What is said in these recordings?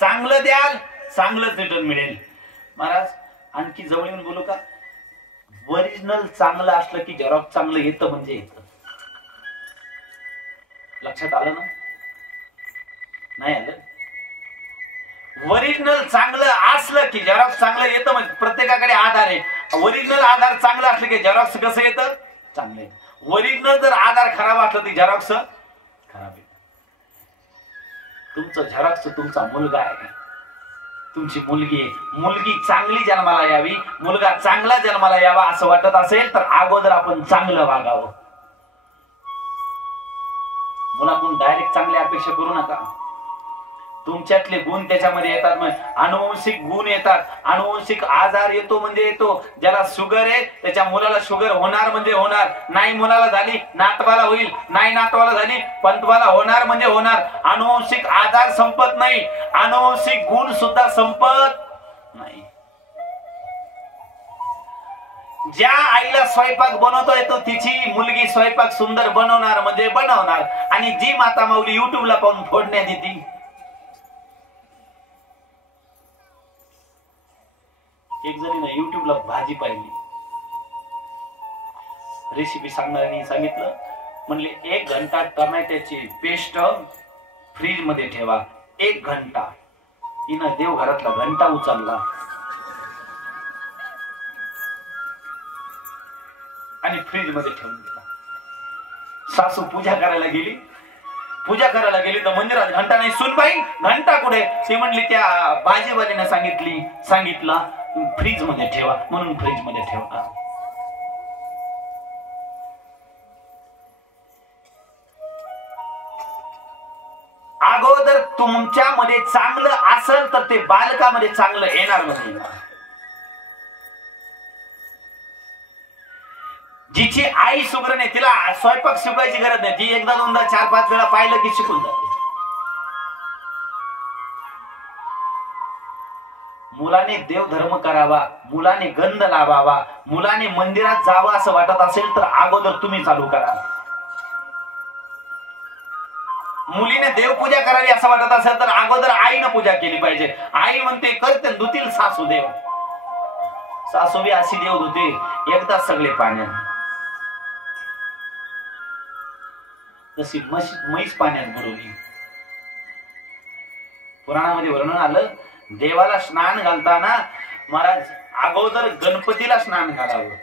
चांगलं द्याल चांगलंच रिटर्न मिळेल. महाराज आणखी जवळ येऊन बोलू का? ओरिजिनल चांगलं असलं की झेरॉक्स चांगलं येतं म्हणजे येतं. लक्षात आलं ना? नाही आलं? ओरिजिनल चांगलं असलं की झेरॉक्स चांगलं येतं म्हणजे प्रत्येकाकडे आधार आहे. ओरिजिनल आधार चांगलं असलं की झेरॉक्स कसं येतं? चांगलं येतं. ओरिजिनल जर आधार खराब असलं तर झेरॉक्स खराब येतं. तुमचं झेरॉक्स तुमचा मुलगा आहे, तुमची मुलगी आहे. मुलगी चांगली जन्माला यावी, मुलगा चांगला जन्माला यावा असं वाटत असेल तर अगोदर आपण चांगलं वागावं. मुलाकडून डायरेक्ट चांगली अपेक्षा करू नका. तुमच्यातले गुण त्याच्यामध्ये येतात. अनुवंशिक गुण येतात. अनुवंशिक आजार येतो म्हणजे येतो. ज्याला शुगर आहे त्याच्या मुलाला शुगर होणार म्हणजे होणार. नाही मुलाला झाली नातवाला होईल, नाही नातवाला झाली पंतवाला होणार म्हणजे होणार. अनुवंशिक आजार संपत नाही, अनुवंशिक गुण सुद्धा संपत नाही. ज्या आईला स्वयंपाक बनवता येतो तिची मुलगी स्वयंपाक सुंदर बनवणार म्हणजे बनवणार. आणि जी माता माऊली युट्यूबला पाहून फोडण्यात येते, एक जणीने युट्यूबला भाजी पाहिली, रेसिपी सांगणाऱ्याने सांगितलं, म्हणले 1 घंटा टमाट्याची पेस्ट फ्रीज मध्ये ठेवा. 1 घंटा. हिनं देवघरातला घंटा उचलला आणि फ्रीज मध्ये ठेवून दिला. सासू पूजा करायला गेली. पूजा करायला गेली तर मंदिरात घंटा नाही. सुनबाई घंटा कुठे? ती म्हणली त्या भाजीवालीने सांगितलं फ्रीज मध्ये ठेवा, म्हणून फ्रीज मध्ये ठेवला. अगोदर तुमच्यामध्ये चांगलं असेल तर ते बालकामध्ये चांगलं येणार नाही. जिची आई सुग्रण आहे तिला स्वयंपाक शिकवायची गरज नाही. ती एकदा दोनदा 4-5 वेळा पाहिलं की शिकून जाते. मुलाने देवधर्म करावा, मुलाने गंध लावावा, मुलाने मंदिरात जावं असं वाटत असेल तर अगोदर तुम्ही चालू करा. मुलीने देवपूजा करावी असं वाटत असेल तर अगोदर आईनं पूजा केली पाहिजे. आई म्हणते करते धुतील सासू देव. सासू बी अशी देव धुते एकदाच सगळे पाण्यात. तशी म्हैस पाण्यात बुडवली. पुराणामध्ये वर्णन आलं, देवाला स्नान घालताना महाराज अगोदर गणपतीला स्नान घालावं,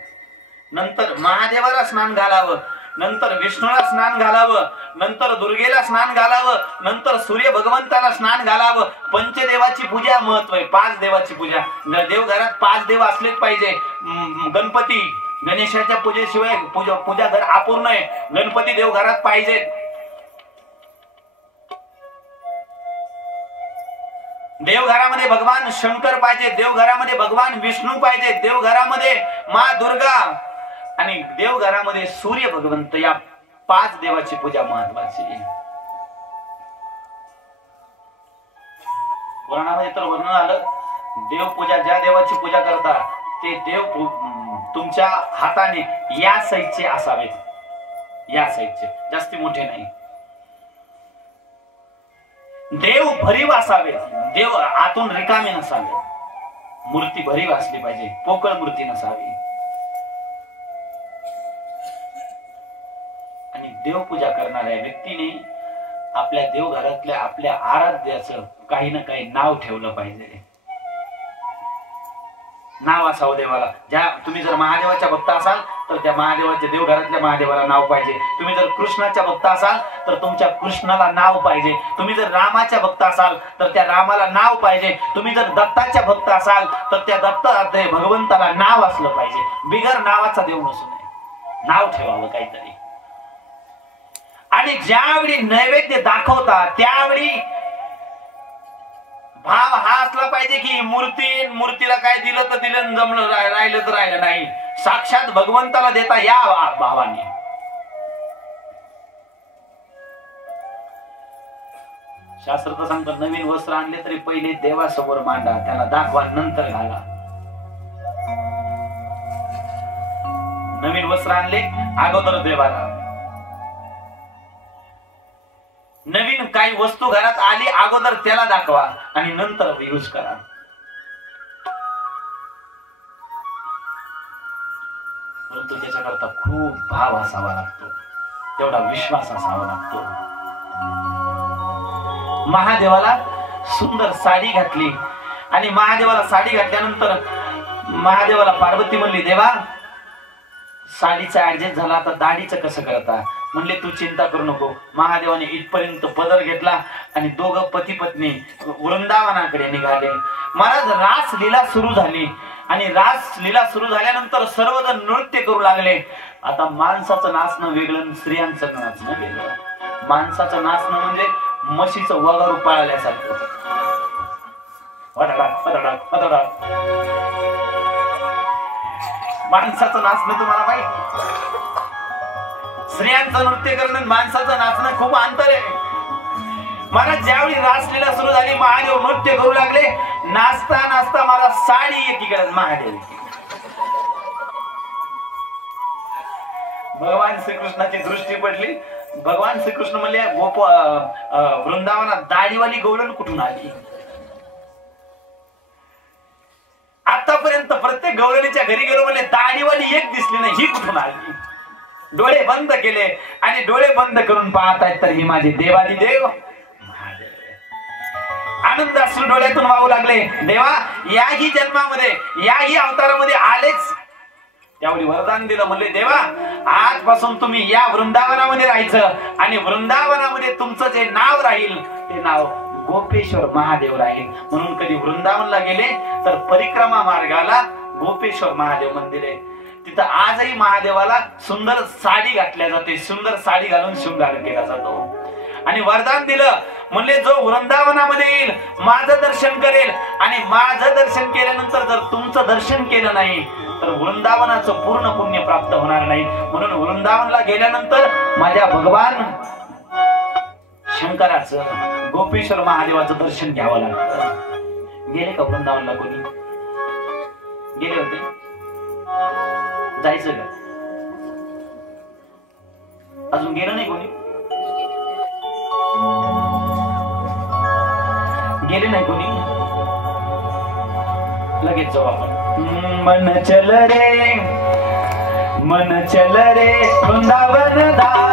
नंतर महादेवाला स्नान घालावं, नंतर विष्णूला स्नान घालावं, नंतर दुर्गेला स्नान घालावं, नंतर सूर्य भगवंताला स्नान घालावं. पंचदेवाची पूजा महत्व आहे. 5 देवाची पूजा. देवघरात 5 देव असलेच पाहिजे. गणपती, गणेशाच्या पूजेशिवाय पूजा घर अपूर्ण आहे. गणपती देवघरात पाहिजे. देवघरामध्ये भगवान शंकर पाहिजे, देवघरामध्ये भगवान विष्णू पाहिजे, देवघरामध्ये माँ दुर्गा आणि देवघरामध्ये सूर्य भगवंत. या 5 देवाची पूजा महत्वाची आहे. पुराणामध्ये तर वर्णन आलं, देवपूजा ज्या देवाची पूजा करता ते देव तुमच्या हाताने या साईजचे असावेत. या साईजचे, जास्ती मोठे नाही. देव भरीव असावे, देव आतून रिकामे नसावे. मूर्ती भरीव असली पाहिजे, पोकळ मूर्ती नसावी. आणि देवपूजा करणाऱ्या व्यक्तीने आपल्या देवघरातल्या आपल्या आराध्याचं काही ना काही नाव ठेवलं पाहिजे. नाव असावं देवाला. तुम्ही जर महादेवाच्या भक्त असाल तर त्या महादेवाच्या देवघरातल्या महादेवाला नाव पाहिजे. तुम्ही जर कृष्णाच्या भक्त असाल तर तुमच्या कृष्णाला नाव पाहिजे. तुम्ही जर रामाच्या भक्त असाल तर त्या रामाला नाव पाहिजे. तुम्ही जर दत्ताच्या भक्त असाल तर त्या दत्त भगवंताला नाव असलं पाहिजे. बिगर नावाचा देव नसू नये. नाव ठेवावं काहीतरी. आणि ज्यावेळी नैवेद्य दाखवता त्यावेळी भाव हा असला पाहिजे की मूर्तीला काय दिलं तर दिलं, जमलं राहिलं तर राहिलं नाही. साक्षात भगवंताला देता या भावाने. शास्त्र तर सांगतं, नवीन वस्त्र आणले तरी पहिले देवासमोर मांडा, त्याला दाखवा, नंतर घाला. नवीन वस्त्र आणले अगोदर देवाला. नवीन काही वस्तू घरात आली अगोदर त्याला दाखवा आणि नंतर यूज करा. परंतु त्याच्याकरता खूप भाव असावा लागतो, तेवढा विश्वास असावा लागतो. महादेवाला सुंदर साडी घातली आणि महादेवाला साडी घातल्यानंतर महादेवाला पार्वती म्हणली, देवा साडीचा ऍडजस्ट झाला, आता दाढीचं कसं करता? म्हणले तू चिंता करू नको. महादेवाने इथपर्यंत पदर घेतला आणि दोघं पती पत्नी वृंदावनाकडे निघाले. महाराज रासलीला सुरू झाली आणि रासलीला सुरू झाल्यानंतर सर्वजण नृत्य करू लागले. आता माणसाचं नाचणं वेगळं, स्त्रियांचं नाचणं वेगळं. माणसाचं नाचणं म्हणजे म्हशीचं वगारू पाळल्यासारखं, वडाडाक वडाडाक वडाडाक. माणसाचं नाचणं तुम्हाला माहिती, स्त्रियांचं नृत्य करणं माणसाचं नाचणं खूप अंतर आहे. महाराज ज्यावेळी रासलीला सुरू झाली, महादेव नृत्य करू लागले. नाचता नाचता मला साडी एकीकडे, महादेव भगवान श्रीकृष्णाची दृष्टी पडली. भगवान श्रीकृष्ण म्हणले, वृंदावनात दाढीवाली गवळण कुठून आली? आतापर्यंत प्रत्येक गवळणीच्या घरी गेलो म्हणजे दाढीवाली एक दिसली नाही, ही कुठून आली? डोळे बंद केले आणि डोळे बंद करून पाहतायत तर ही माझी देवादिदेव महादेव. आनंद अश्रू डोळ्यातून वाहू लागले. देवा याही जन्मामध्ये याही अवतारामध्ये आलेच. त्यावेळी वरदान दिलं, म्हणले देवा आजपासून तुम्ही या वृंदावनामध्ये राहायचं आणि वृंदावनामध्ये तुमचं जे नाव राहील ते नाव गोपेश्वर महादेव राहील. म्हणून कधी वृंदावनला गेले तर परिक्रमा मार्गाला गोपेश्वर महादेव मंदिर आहे. तिथं आजही महादेवाला सुंदर साडी घातल्या जाते, सुंदर साडी घालून शृंगार केला जातो. आणि वरदान दिलं, म्हणले जो वृंदावनामध्ये येईल माझं दर्शन करेल आणि माझं दर्शन केल्यानंतर जर तुमचं दर्शन केलं नाही तर वृंदावनाचं पूर्ण पुण्य प्राप्त होणार नाही. म्हणून वृंदावनला गेल्यानंतर माझ्या भगवान शंकराचं गोपेश्वर महादेवाचं दर्शन घ्यावं लागतं. गेले का वृंदावनला? कोणी गेले होते? जायचं का? अजून गेलं नाही कोणी? गेले नाही कोणी? लगेच जाऊ आपण. मन चल रे मन चल रे वृंदावन धाम,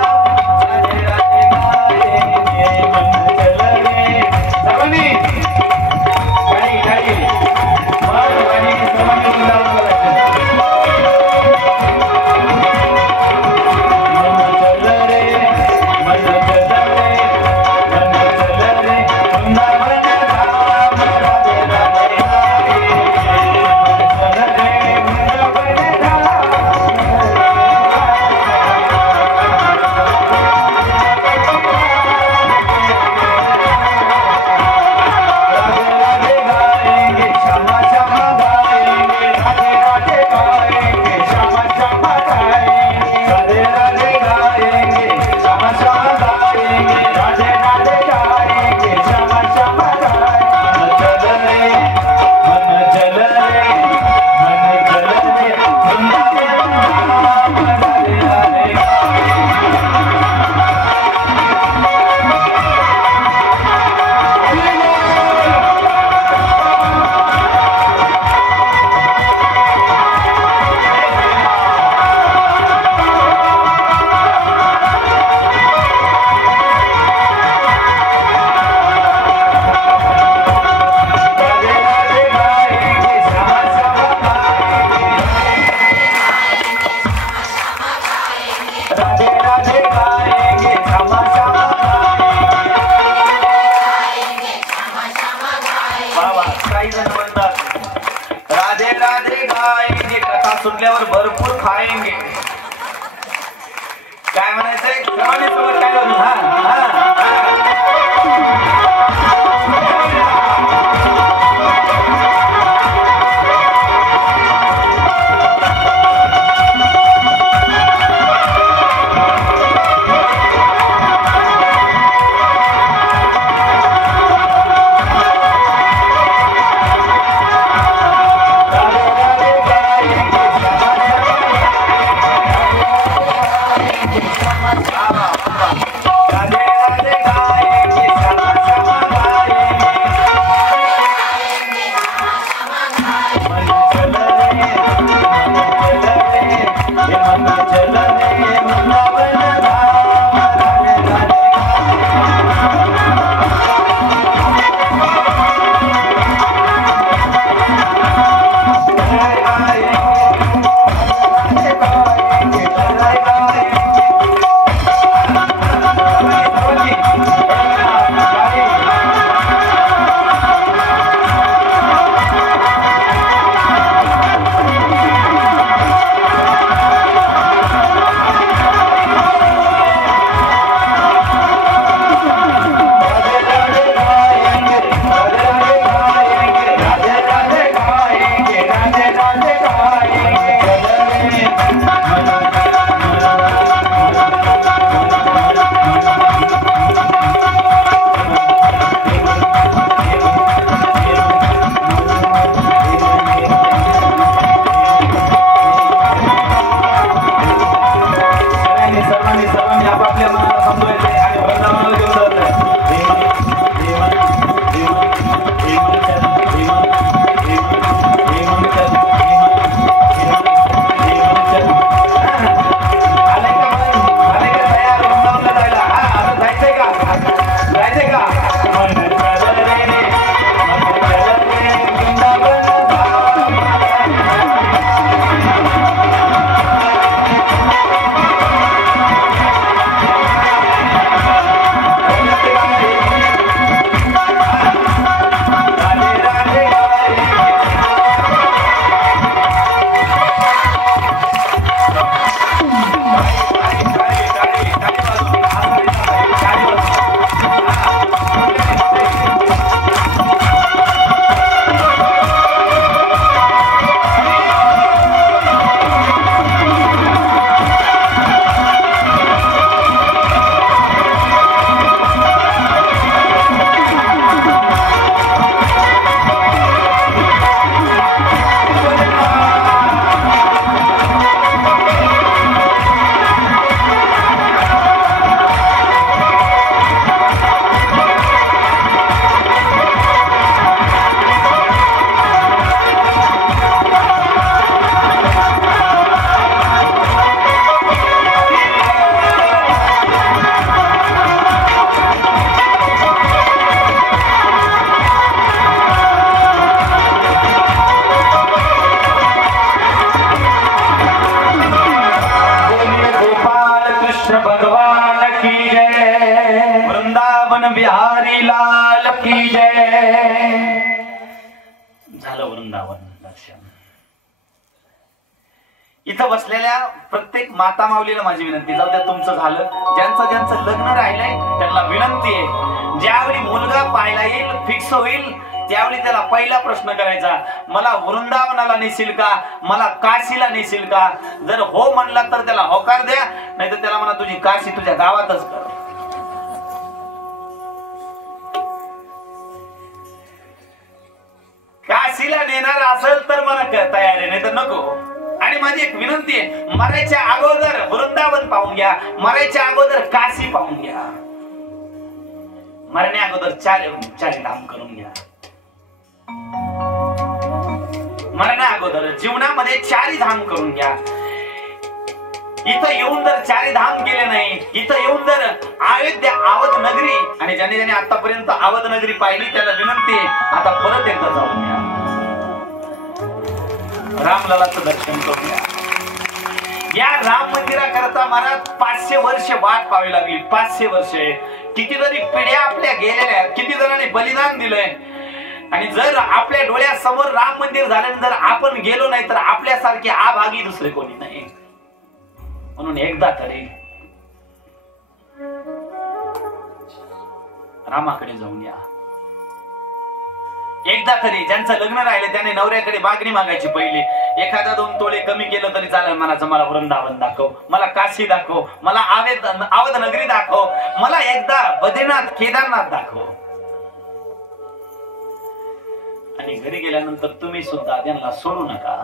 सुटल्यावर भरपूर खाएंगे. काय म्हणायचंय? काय झालं वृंदावन दर्शन. इथं बसलेल्या प्रत्येक माता माऊलीला माझी विनंती, जाऊ द्या तुमचं झालं, ज्यांचं ज्यांचं लग्न राहिलंय त्यांना विनंती आहे, ज्यावेळी मुलगा पाहायला येईल, फिक्स होईल, त्यावेळी त्याला पहिला प्रश्न करायचा, मला वृंदावनाला नेशील का, मला काशीला नेशील का. जर हो म्हणला तर त्याला होकार द्या, नाही तर त्याला म्हणा तुझी काशी तुझ्या गावातच कर. काशीला नेणार असेल तर मला तयार आहे, नाही तर नको. आणि माझी एक विनंती आहे, मरायच्या अगोदर वृंदावन पाहून घ्या, मरायच्या अगोदर काशी पाहून घ्या, मरण्या अगोदर चारी धाम करून घ्या. मरण्या अगोदर जीवनामध्ये चारी धाम करून घ्या. इथं येऊन जर चारी धाम केले नाही, इथं येऊन जर अयोध्या अवध नगरी, आणि ज्याने ज्याने आतापर्यंत अवध नगरी पाहिली त्याला विनंती आहे, आता परत एकदा जाऊन घ्या, रामललाचं दर्शन करून घ्या. या राम मंदिराकरता मला 500 वर्ष वाट पाहावी लागली. 500 वर्षे, कितीतरी पिढ्या आपल्या गेलेल्या आहेत, किती जणांनी बलिदान दिलंय. आणि जर आपल्या डोळ्यासमोर राम मंदिर झालं, जर आपण गेलो नाही तर आपल्यासारखे आभागी दुसरे कोणी नाही. म्हणून एकदा तरी रामाकडे जाऊन या. एकदा तरी ज्यांचं लग्न राहिले त्याने नवऱ्याकडे मागणी मागायची, पहिले एखादा 2 तोळे कमी केलं तरी चालेल, म्हणायचं मला वृंदावन दाखव, मला काशी दाखव, मला अवध नगरी दाखव, मला एकदा बद्रीनाथ केदारनाथ दाखव. आणि घरी गेल्यानंतर तुम्ही सुद्धा त्यांना सोडू नका.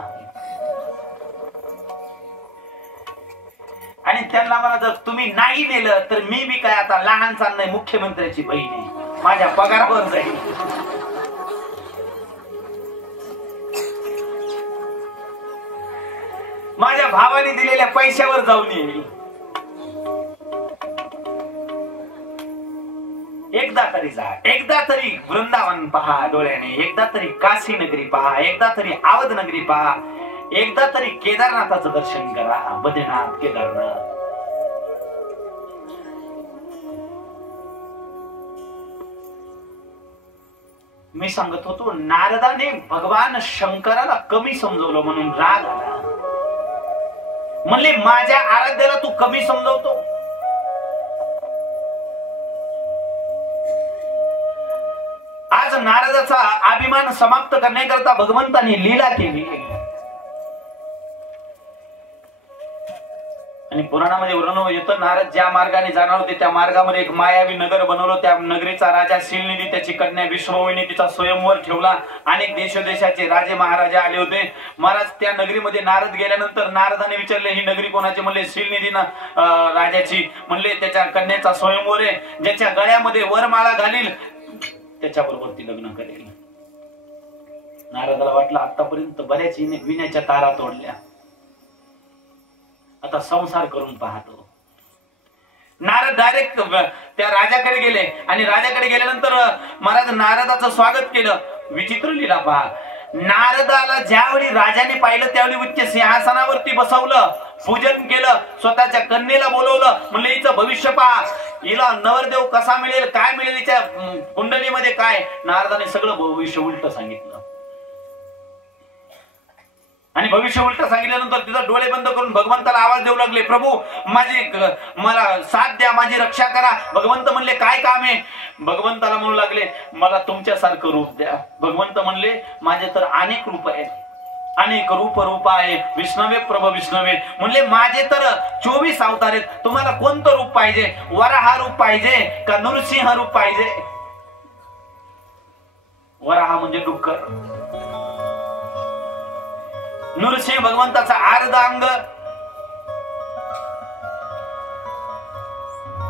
आणि त्यांना मला जर तुम्ही नाही नेलं तर मी बी काय आता लहानचा नाही, मुख्यमंत्र्याची बहीण आहे, माझ्या पगारावर जाईल. माझ्या भावाने दिलेल्या पैशावर जाऊन येईल. एकदा तरी जा, एकदा तरी वृंदावन पहा डोळ्याने, एकदा तरी काशी नगरी पहा, एकदा तरी अवध नगरी पहा, एकदा तरी केदारनाथाचं दर्शन करा, बद्रीनाथ केदारनाथ. मी सांगत होतो, नारदाने भगवान शंकराला कमी समजवलं म्हणून राग आला. म्हणले माझ्या आराध्याला तू कमी समजवतो. आज नारदाचा अभिमान समाप्त करण्याकरता भगवंताने लीला केली. आणि पुराणामध्ये वर्णन येतं, नारद ज्या मार्गाने जाणार होते त्या मार्गामध्ये एक मायावी नगर बनवलं. त्या नगरीचा राजा शिलनिधी, त्याची कन्या विश्वमोहिनी, तिचा स्वयंवर ठेवला. अनेक देशोदेशाचे राजे महाराजा आले होते. महाराज त्या नगरीमध्ये नारद गेल्यानंतर नारदाने विचारले, ही नगरी कोणाची? म्हणले शिलनिधीना राजाची. म्हणले त्याच्या कन्याचा स्वयंवर आहे, ज्याच्या गळ्यामध्ये वरमाळा घालील त्याच्याबरोबर ती लग्न करेल. नारदाला वाटलं आतापर्यंत बऱ्याच विण्याच्या तारा तोडल्या, आता संसार करून पाहतो. नारद डायरेक्ट त्या राजाकडे गेले आणि राजाकडे गेल्यानंतर महाराज नारदाचं स्वागत केलं. विचित्र लीला पहा, नारदाला ज्यावेळी राजाने पाहिलं त्यावेळी उच्च सिंहासनावरती बसवलं, पूजन केलं, स्वतःच्या कन्येला बोलवलं. म्हणलं हिचं भविष्य पहा, हिला नवरदेव कसा मिळेल, काय मिळेल, हिच्या कुंडलीमध्ये काय. नारदाने सगळं भविष्य उलट सांगितलं. आणि भविष्य उलट सांगितल्यानंतर तिचा डोळे बंद करून भगवंताला आवाज देऊ लागले, प्रभू मला साथ द्या, माझी रक्षा करा. भगवंत म्हणले काय काम आहे? भगवंताला म्हणू लागले मला तुमच्यासारखं रूप द्या. भगवंत म्हणले माझे तर अनेक रूप आहेत, अनेक रूप आहे. विष्णवे प्रभ विष्णवे. म्हणले माझे तर 24 अवतार आहेत, तुम्हाला कोणतं रूप पाहिजे? वराह रूप पाहिजे का नृसिंह रूप पाहिजे? वराह म्हणजे डुक्कर, नृसिंह भगवंताचा अर्ध अंग,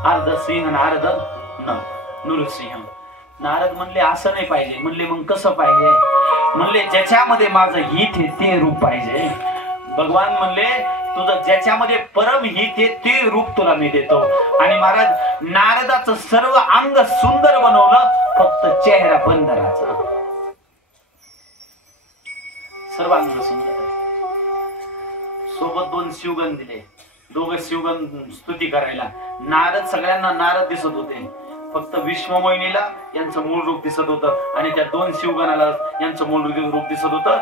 अर्ध सिंह अर्ध नृसिंह. नारद म्हणले असं नाही पाहिजे. म्हणले मग कसं पाहिजे? म्हणले ज्याच्यामध्ये माझं हित आहे ते रूप पाहिजे. भगवान म्हणले तुझं ज्याच्यामध्ये परम हित आहे ते रूप तुला मी देतो. आणि महाराज नारदाचं सर्व अंग सुंदर बनवलं, फक्त चेहरा बंद राहायचा. सर्व अंग सुंदर. सोबत 2 शिवगण दिले, दोघं शिवगण स्तुती करायला. नारद सगळ्यांना नारद दिसत होते, फक्त विश्वमोहिनीला यांचं मूळ रूप दिसत होतं आणि त्या दोन शिवगणाला यांचं मूळ रूप दिसत होतं.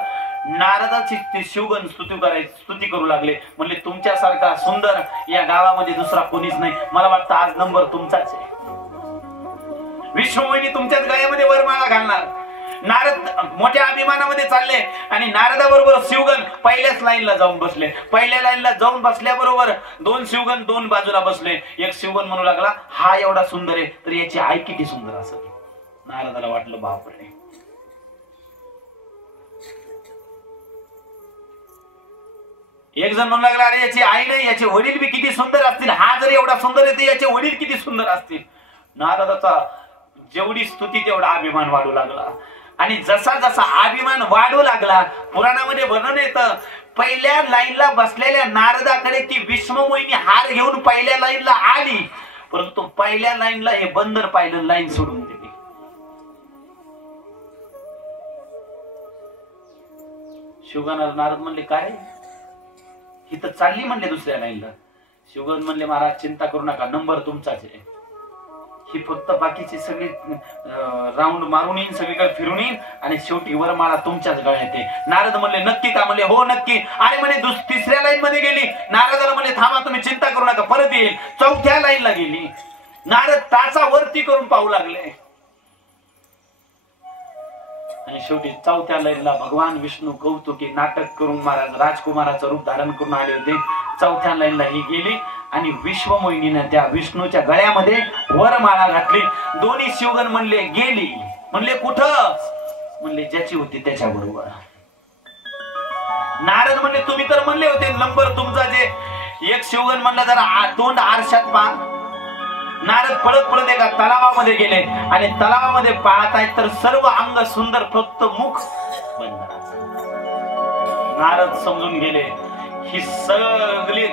नारदाची ते शिवगण स्तुती करू लागले. म्हणले तुमच्यासारखा सुंदर या गावामध्ये दुसरा कोणीच नाही. मला वाटतं आज नंबर तुमचाच आहे. विश्वमोहिनी तुमच्याच गळ्यामध्ये वरमाळा घालणार. नारद मोठ्या अभिमानामध्ये चालले आणि नारदाबरोबर शिवगण पहिल्याच लाईनला जाऊन बसले. पहिल्या लाईनला जाऊन बसल्याबरोबर दोन शिवगण दोन बाजूला बसले. एक शिवगण म्हणू लागला, हा एवढा सुंदर आहे तर याची आई किती सुंदर असेल. नारदाला वाटलं बापरे. एक जण म्हणू लागला, अरे याची आई नाही, याचे वडील बी किती सुंदर असतील. हा जर एवढा सुंदर आहे तर याचे वडील किती सुंदर असतील. नारदाचा जेवढी स्तुती तेवढा अभिमान वाढू लागला. आणि जसा जसा अभिमान वाढू लागला, पुराणामध्ये वर्णन येतं, पहिल्या लाईनला बसलेल्या नारदाकडे ती विश्वमोहिनी हार घेऊन पहिल्या लाईनला आली. परंतु पहिल्या लाईनला हे बंदर पाहिलं, लाईन सोडून दिली. शिवगणाला नारद म्हणले, काय ही तर चालली म्हणले दुसऱ्या लाईनला. शिवगण म्हणले, महाराज चिंता करू नका, नंबर तुमचाच आहे. ही फक्त बाकीची सगळी राऊंड मारून येईन, सगळीकडे फिरून येईन आणि शेवटी वरमाळा तुमच्याच गळ्यात आहे. नारद म्हणले, नक्की का? म्हणले, हो नक्की. आणि म्हणे तिसऱ्या लाईन मध्ये गेली. नारदाला म्हणले, थांबा तुम्ही चिंता करू नका, परत येईल. चौथ्या लाईनला गेली. नारद टाचा वरती करून पाहू लागले आणि शेवटी चौथ्या लाईनला भगवान विष्णू कौतुकी नाटक करून महाराज राजकुमाराचं रूप धारण करून आले होते. चौथ्या लाईनला ही गेली आणि विश्वमोहिनीने त्या विष्णूच्या गळ्यामध्ये वरमाळा घातली. दोन्ही शिवगण म्हणले, गेली. म्हणले, कुठं? म्हणले, ज्याची होती त्याच्या बरोबर. नारद म्हणले, तुम्ही तर म्हणले होते नंबर तुमचा. जे एक शिवगण म्हणला, जरा तोंड आरशात पहा. नारद पळत पळत एका तलावामध्ये गेले आणि तलावामध्ये पाहतायत तर सर्व अंग सुंदर, फक्त मुख बंद. नारद समजून गेले, ही सगळी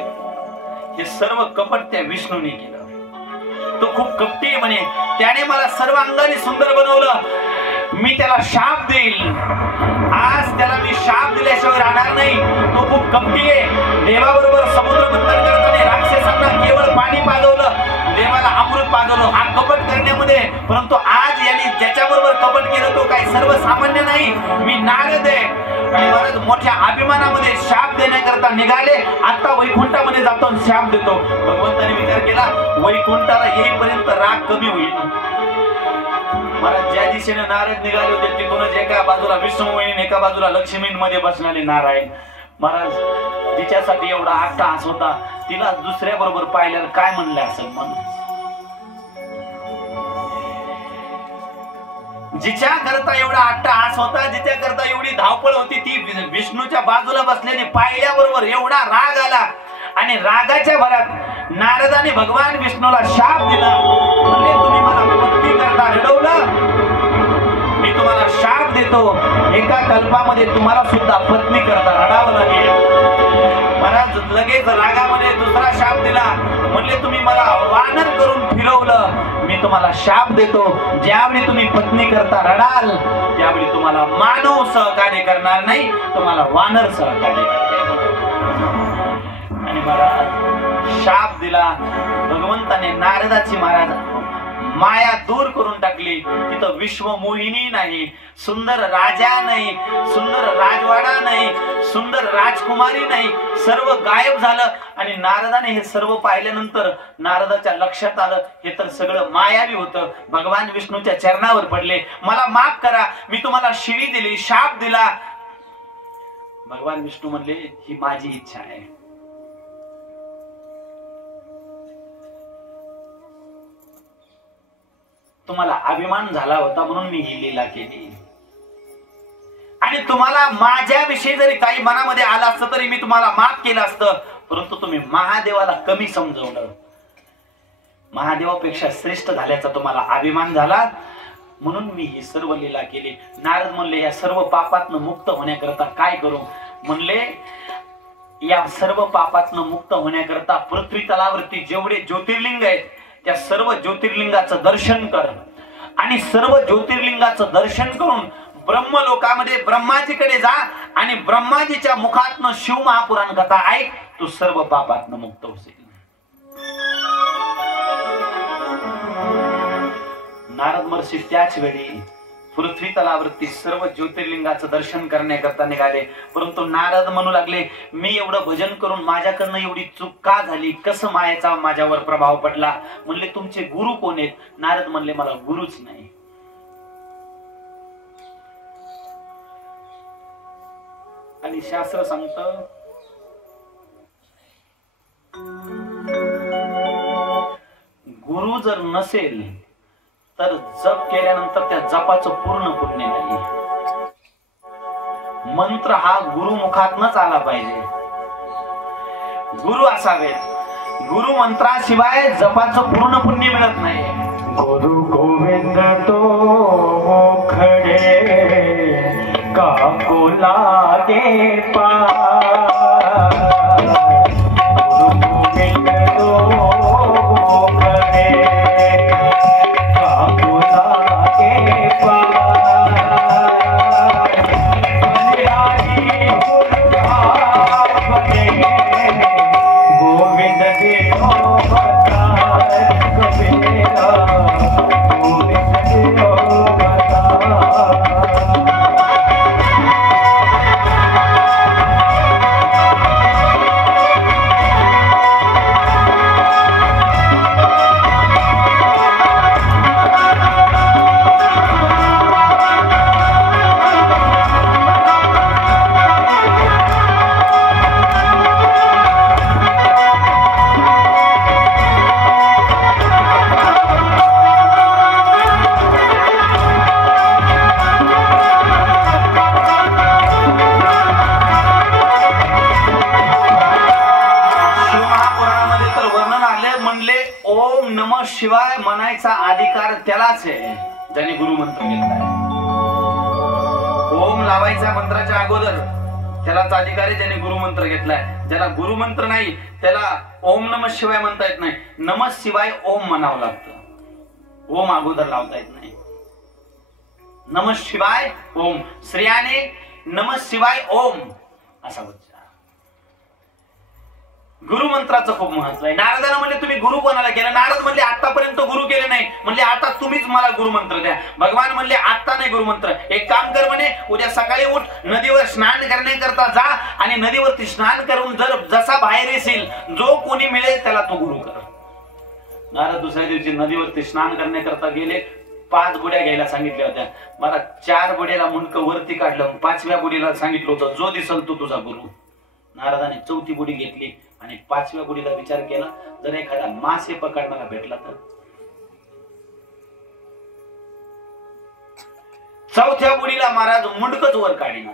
हे सर्व कपट त्या विष्णूने केलं. तो खूप कपटी आहे म्हणे. त्याने मला सर्व अंगाने सुंदर बनवलं. मी त्याला शाप देईल. आज त्याला मी शाप दिल्याशिवाय राहणार नाही. तो खूप कपटी आहे. देवाबरोबर समुद्र मंथन करताना राक्षसांना केवळ पाणी पाजवलं, देवाला अमृत पाजवलं. हा कपट करण्यामध्ये. परंतु आज याने ज्याच्याबरोबर कपट केलं तो काही सर्वसामान्य नाही. मी नारद आहे आणि महाराज मोठ्या अभिमानामध्ये शाप देण्याकरता निघाले. आता वैकुंठामध्ये जातो आणि शाप देतो. भगवंताने विचार केला, वैकुंठाला येईपर्यंत राग कमी होईल. महाराज ज्या दिशेने नारद निघाले होते तिथूनच एका बाजूला विष्णुमोहिनी, एका बाजूला लक्ष्मीमध्ये बसणारे नारायण. महाराज तिच्यासाठी एवढा अट्टहास होता, तिला दुसऱ्या बरोबर पाहिल्यावर काय म्हणले असेल. म्हणून जिच्या करता एवढा अट्टहास होता, जिच्या करता एवढी धावपळ होती, ती विष्णूच्या बाजूला बसलेली पाहिल्याबरोबर एवढा राग आला आणि रागाच्या भरात नारदाने भगवान विष्णूला शाप दिला. म्हणजे तुम्ही मला पत्नी करता रडवलं, मी तुम्हाला शाप देतो. एका कल्पामध्ये तुम्हाला सुद्धा पत्नी करता रडावं लागेल. महाराज लगेच रागामध्ये दुसरा शाप दिला. म्हणले, तुम्ही मला वानर करून फिरवलं, मी तुम्हाला शाप देतो. ज्यावेळी तुम्ही पत्नी करता रडाल त्यावेळी तुम्हाला मानव सहकार्य करणार नाही, तुम्हाला वानर सहकार्य करणार. आणि महाराज शाप दिला. भगवंताने नारदाची महाराज माया दूर करून टाकली. तिथं विश्वमोहिनी नाही, सुंदर राजा नाही, सुंदर राजवाडा नाही, सुंदर राजकुमारी नाही, सर्व गायब झालं. आणि नारदाने हे सर्व पाहिल्यानंतर नारदाच्या लक्षात आलं, हे तर सगळं मायावी होतं. भगवान विष्णूच्या चरणावर पडले, मला माफ करा, मी तुम्हाला शिवी दिली, शाप दिला. भगवान विष्णू म्हणले, ही माझी इच्छा आहे. तुम्हाला अभिमान झाला होता म्हणून मी ही लीला केली. आणि तुम्हाला माझ्याविषयी जरी काही मनामध्ये आलं असतं तरी मी तुम्हाला माफ केलं असतं. परंतु तुम्ही महादेवाला कमी समजवलं. महादेवापेक्षा श्रेष्ठ झाल्याचा तुम्हाला अभिमान झाला म्हणून मी ही सर्व लीला केली. नारद म्हणले, या सर्व पापातनं मुक्त होण्याकरता काय करू? म्हणले, या सर्व पापातनं मुक्त होण्याकरता पृथ्वी तलावरती जेवढे ज्योतिर्लिंग आहेत त्या सर्व ज्योतिर्लिंगाचं दर्शन कर. आणि सर्व ज्योतिर्लिंगाचं दर्शन करून ब्रह्मलोकामध्ये ब्रह्माजीकडे जा आणि ब्रह्माजीच्या मुखातनं शिव महापुराण कथा ऐक. तू सर्व पापातनं मुक्त होशील. नारद महर्षी त्याच वेळी पृथ्वी तलावरती सर्व ज्योतिर्लिंगाचं दर्शन करण्याकरता निघाले. परंतु नारद म्हणू लागले, मी एवढं भजन करून माझ्याकडनं एवढी चूक का झाली, कसं मायेचा माझ्यावर प्रभाव पडला. म्हणले तुमचे गुरु कोण आहेत. नारद म्हणले मला गुरुच नाही. आणि शास्त्र सांगतं गुरु जर नसेल तर जप केल्यानंतर त्या जपाचं पूर्ण पुण्य नाही. मंत्र हा गुरुमुखातनच आला पाहिजे. गुरु असावेत. गुरु मंत्राशिवाय जपाचं पूर्ण पुण्य मिळत नाही. गुरु गोविंद तो खडे काको लागे पार. गुरु गोविंद तो खडे काको लागे पार. बलिहारी गुरु बने गोविंद देव बतार कबीरा. गोविंद देव बतार. शिवाय म्हणायचा अधिकार त्यालाच आहे ज्याने गुरुमंत्र घेतलाय. ओम लावायचा मंत्राच्या अगोदर त्यालाच अधिकार आहे ज्याने गुरुमंत्र घेतलाय. ज्याला गुरुमंत्र नाही त्याला ओम नमः शिवाय म्हणता येत नाही. नमः शिवाय ओम म्हणावं लागतं. ओम अगोदर लावता येत नाही. नमः शिवाय ओम. स्त्रियाने नमः शिवाय ओम असा उच्चार. गुरुमंत्राचं खूप महत्व आहे. नारदाला म्हणले तुम्ही गुरु कोणाला केला. नारद म्हणले आतापर्यंत गुरु केले नाही. म्हणले आता तुम्हीच मला गुरुमंत्र द्या. भगवान म्हणले आता नाही गुरुमंत्र. एक काम कर म्हणे, उद्या सकाळी उठ, नदीवर स्नान करण्याकरता जा आणि नदीवरती स्नान करून जर जसा बाहेर येशील जो कोणी मिळेल त्याला तो गुरु कर. नारद दुसऱ्या दिवशी नदीवरती स्नान करण्याकरता गेले. 5 बुड्या घ्यायला सांगितल्या होत्या. मला 4 बुड्याला मुंडकं वरती काढलं. 5व्या बुडीला सांगितलं होतं जो दिसल तो तुझा गुरु. नारदाने 4थी बुडी घेतली आणि 5व्या बुडीला विचार केला जर एखादा मासे पकडणारा भेटला तर. 4थ्या बुडीला महाराज मुंडकच वर काढिना.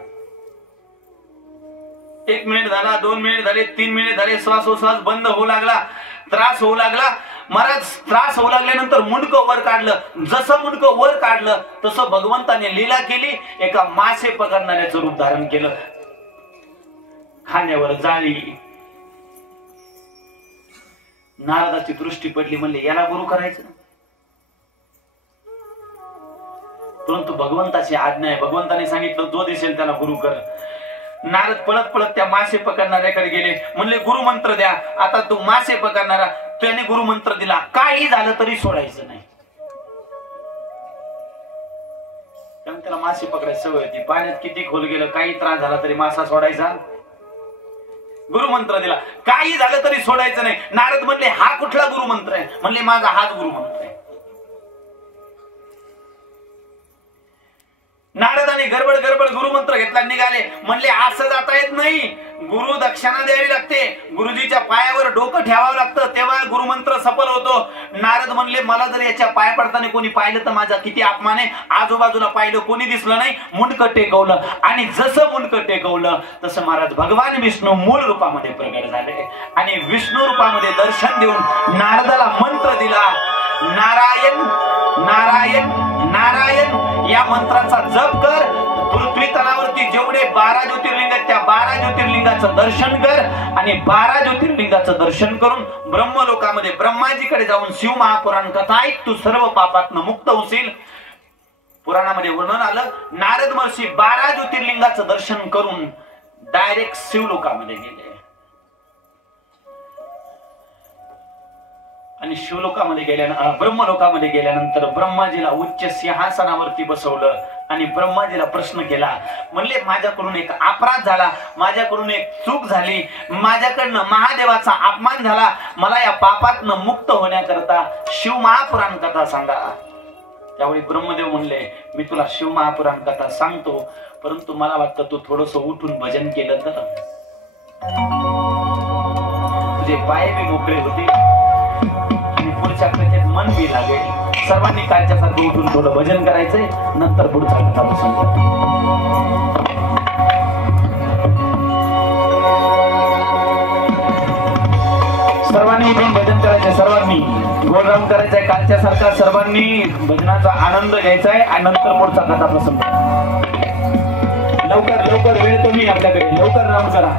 1 मिनिट झाला, 2 मिनिट झाले, 3 मिनिट झाले, श्वासोश्वास बंद होऊ लागला, त्रास होऊ लागला. महाराज त्रास होऊ लागल्यानंतर मुंडकं वर काढलं. जसं मुंडकं वर काढलं तसं भगवंताने लीला केली. एका मासे पकडणाऱ्याचं रूप धारण केलं. खांद्यावर जाळी. नारदाची दृष्टी पडली. म्हणले याला गुरु करायचं. परंतु भगवंताची आज्ञा आहे. भगवंताने सांगितलं जो दिसेल त्याला गुरु कर. नारद पळत पळत त्या मासे पकडणाऱ्याकडे गेले. म्हणले गुरुमंत्र द्या. आता तो मासे पकडणारा त्याने गुरुमंत्र दिला. काही झालं तरी सोडायचं नाही. कारण त्याला मासे पकडायची सवय होती. पाण्यात किती खोल गेलं काही त्रास झाला तरी मासा सोडायचा. गुरुमंत्र दिला. काही झालं तरी सोडायचं नाही. नारद म्हणले हा कुठला गुरुमंत्र आहे. म्हणले माझा हाच गुरुमंत्र आहे. नारदाने गडबड गडबड गुरुमंत्र घेतला निघाले. म्हणले असं जाता येत नाही. गुरु दक्षिणा द्यावी लागते. गुरुजीच्या पायावर डोकं ठेवावं लागतं तेव्हा गुरुमंत्र सफल होतो. नारद म्हणले मला जर याच्या पाय पडताना कोणी पाहिलं तर माझा किती अपमान आहे. आजूबाजूला पाहिलं कोणी दिसलं नाही. मुंडकं टेकवलं आणि जसं मुंडकं टेकवलं तसं महाराज भगवान विष्णू मूळ रूपामध्ये प्रगट झाले आणि विष्णू रूपामध्ये दर्शन देऊन नारदाला मंत्र दिला. नारायण नारायण नारायण या मंत्राचा जप कर. पृथ्वी तलावरती जेवढे 12 ज्योतिर्लिंग आहेत त्या 12 ज्योतिर्लिंगाचं दर्शन कर आणि 12 ज्योतिर्लिंगाचं दर्शन करून ब्रह्मलोकामध्ये ब्रह्माजीकडे जाऊन शिव महापुराण कथा ऐक. तू सर्व पापातनं मुक्त होशील. पुराणामध्ये वर्णन आलं नारद महर्षी 12 ज्योतिर्लिंगाचं दर्शन करून डायरेक्ट शिवलोकामध्ये गेले. आणि शिवलोकामध्ये गेल्यानंतर ब्रह्मलोकामध्ये गेल्यानंतर ब्रह्माजीला उच्च सिंहासनावरती बसवलं आणि ब्रह्माजीला प्रश्न केला, म्हणले माझ्याकडून एक अपराध झाला, माझ्याकडून एक चूक झाली, माझ्याकडनं महादेवाचा अपमान झाला, मला या पापातनं मुक्त होण्याकरता शिव महापुराण कथा सांगा. त्यावेळी ब्रह्मदेव म्हणले, मी तुला शिव महापुराण कथा सांगतो, परंतु मला वाटतं तू थोडस उठून भजन केलं तर तुझे पाय बी मोकळे होतील आणि पुढच्या कथेत मन बी लागेल. सर्वांनी कालच्या सारखं उठून थोडं भजन करायचंय, नंतर पुढचा कथा प्रसंग. सर्वांनी उठून भजन करायचंय, सर्वांनी गोलराम करायचंय कालच्या सारखा, सर्वांनी भजनाचा आनंद घ्यायचा आहे आणि नंतर पुढचा कथा प्रसंग. लवकर लवकर वेळ कमी आपल्याकडे, लवकर राम करा.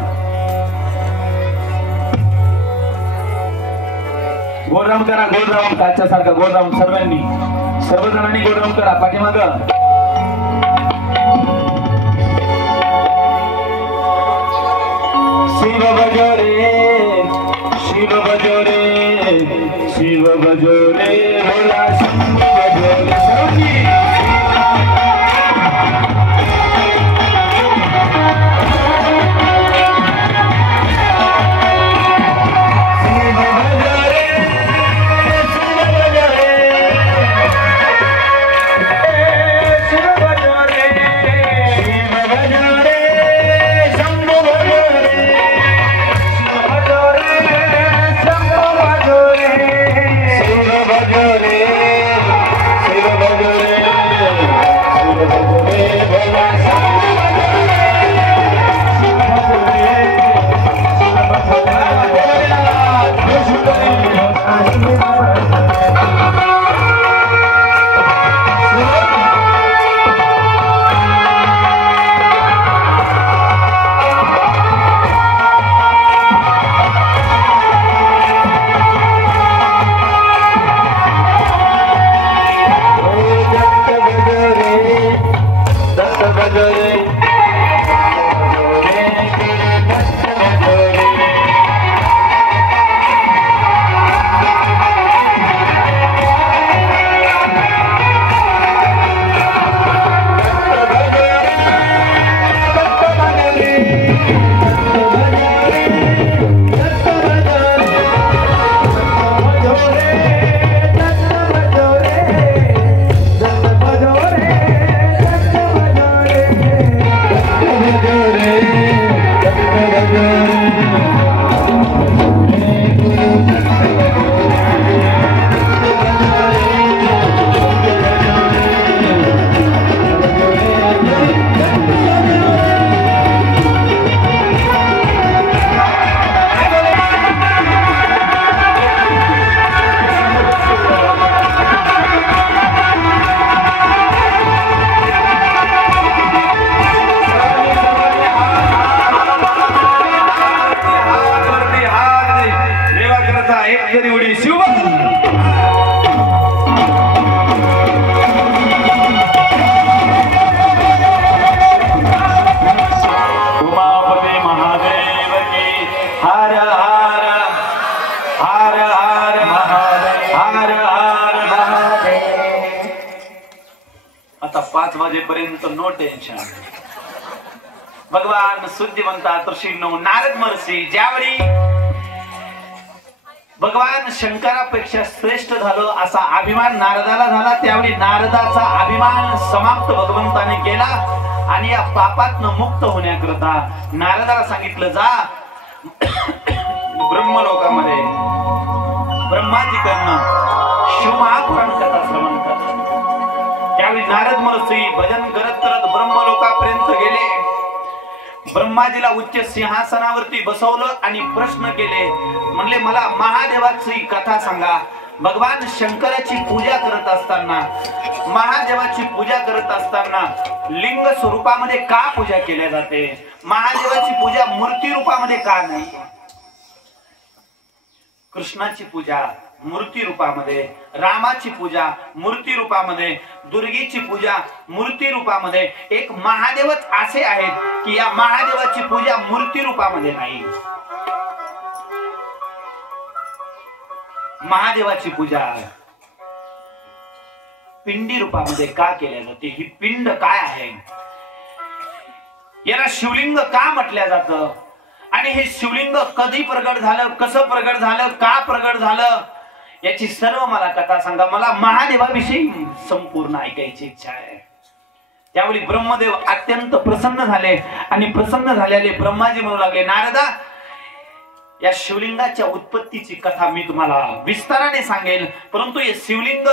गोलराम करा, गोलराम कालच्या सारखा गोलराम. सर्वांनी सर्वजणांनी गोलराम करा. पाठीमाग शिव बजोरे शिव बजोरे शिव बजोरे बोला शिव बजोरे. आता 5 वाजेपर्यंत नो टेन्शन. भगवान शुद्धिवंता ऋषींनो नारद महर्षी ज्यावेळी भगवान शंकरापेक्षा श्रेष्ठ झालो असा अभिमान नारदाला झाला, त्यावेळी नारदाचा अभिमान समाप्त भगवंताने केला आणि या पापातनं मुक्त होण्याकरता नारदाला सांगितलं, जा ब्रह्मलोकामध्ये ब्रह्माजीकडनं शिवमहापुराण कथा श्रवण कर. त्यावेळी नारद महर्षी भजन करत करत ब्रह्मलोकापर्यंत गेले. ब्रह्माजीला उच्च सिंहासनावरती बसवलं आणि प्रश्न केले, म्हणले मला महादेवाची कथा सांगा. भगवान शंकराची पूजा करत असताना, महादेवाची पूजा करत असताना लिंग स्वरूपामध्ये का पूजा केल्या जाते, महादेवाची पूजा मूर्ती रूपामध्ये का नाही. कृष्णाची पूजा मूर्ती रूपामध्ये, रामाची पूजा मूर्ती रूपामध्ये, दुर्गेची पूजा मूर्ती रूपामध्ये, एक महादेवच असे आहेत की या महादेवाची पूजा मूर्ती रूपामध्ये नाही. महादेवाची पूजा पिंडी रूपामध्ये का केल्या जाते? ही पिंड काय आहे? याला शिवलिंग का म्हटलं जातं? आणि हे शिवलिंग कधी प्रगट झालं, कसं प्रगट झालं, का प्रगट झालं, याची सर्व मला कथा सांगा. मला महादेवाविषयी संपूर्ण ऐकायची इच्छा आहे. त्यावेळी ब्रह्मदेव अत्यंत प्रसन्न झाले आणि प्रसन्न झालेले ब्रह्माजी म्हणू लागले, नारदा, या शिवलिंगाच्या उत्पत्तीची कथा मी तुम्हाला विस्ताराने सांगेल, परंतु हे शिवलिंग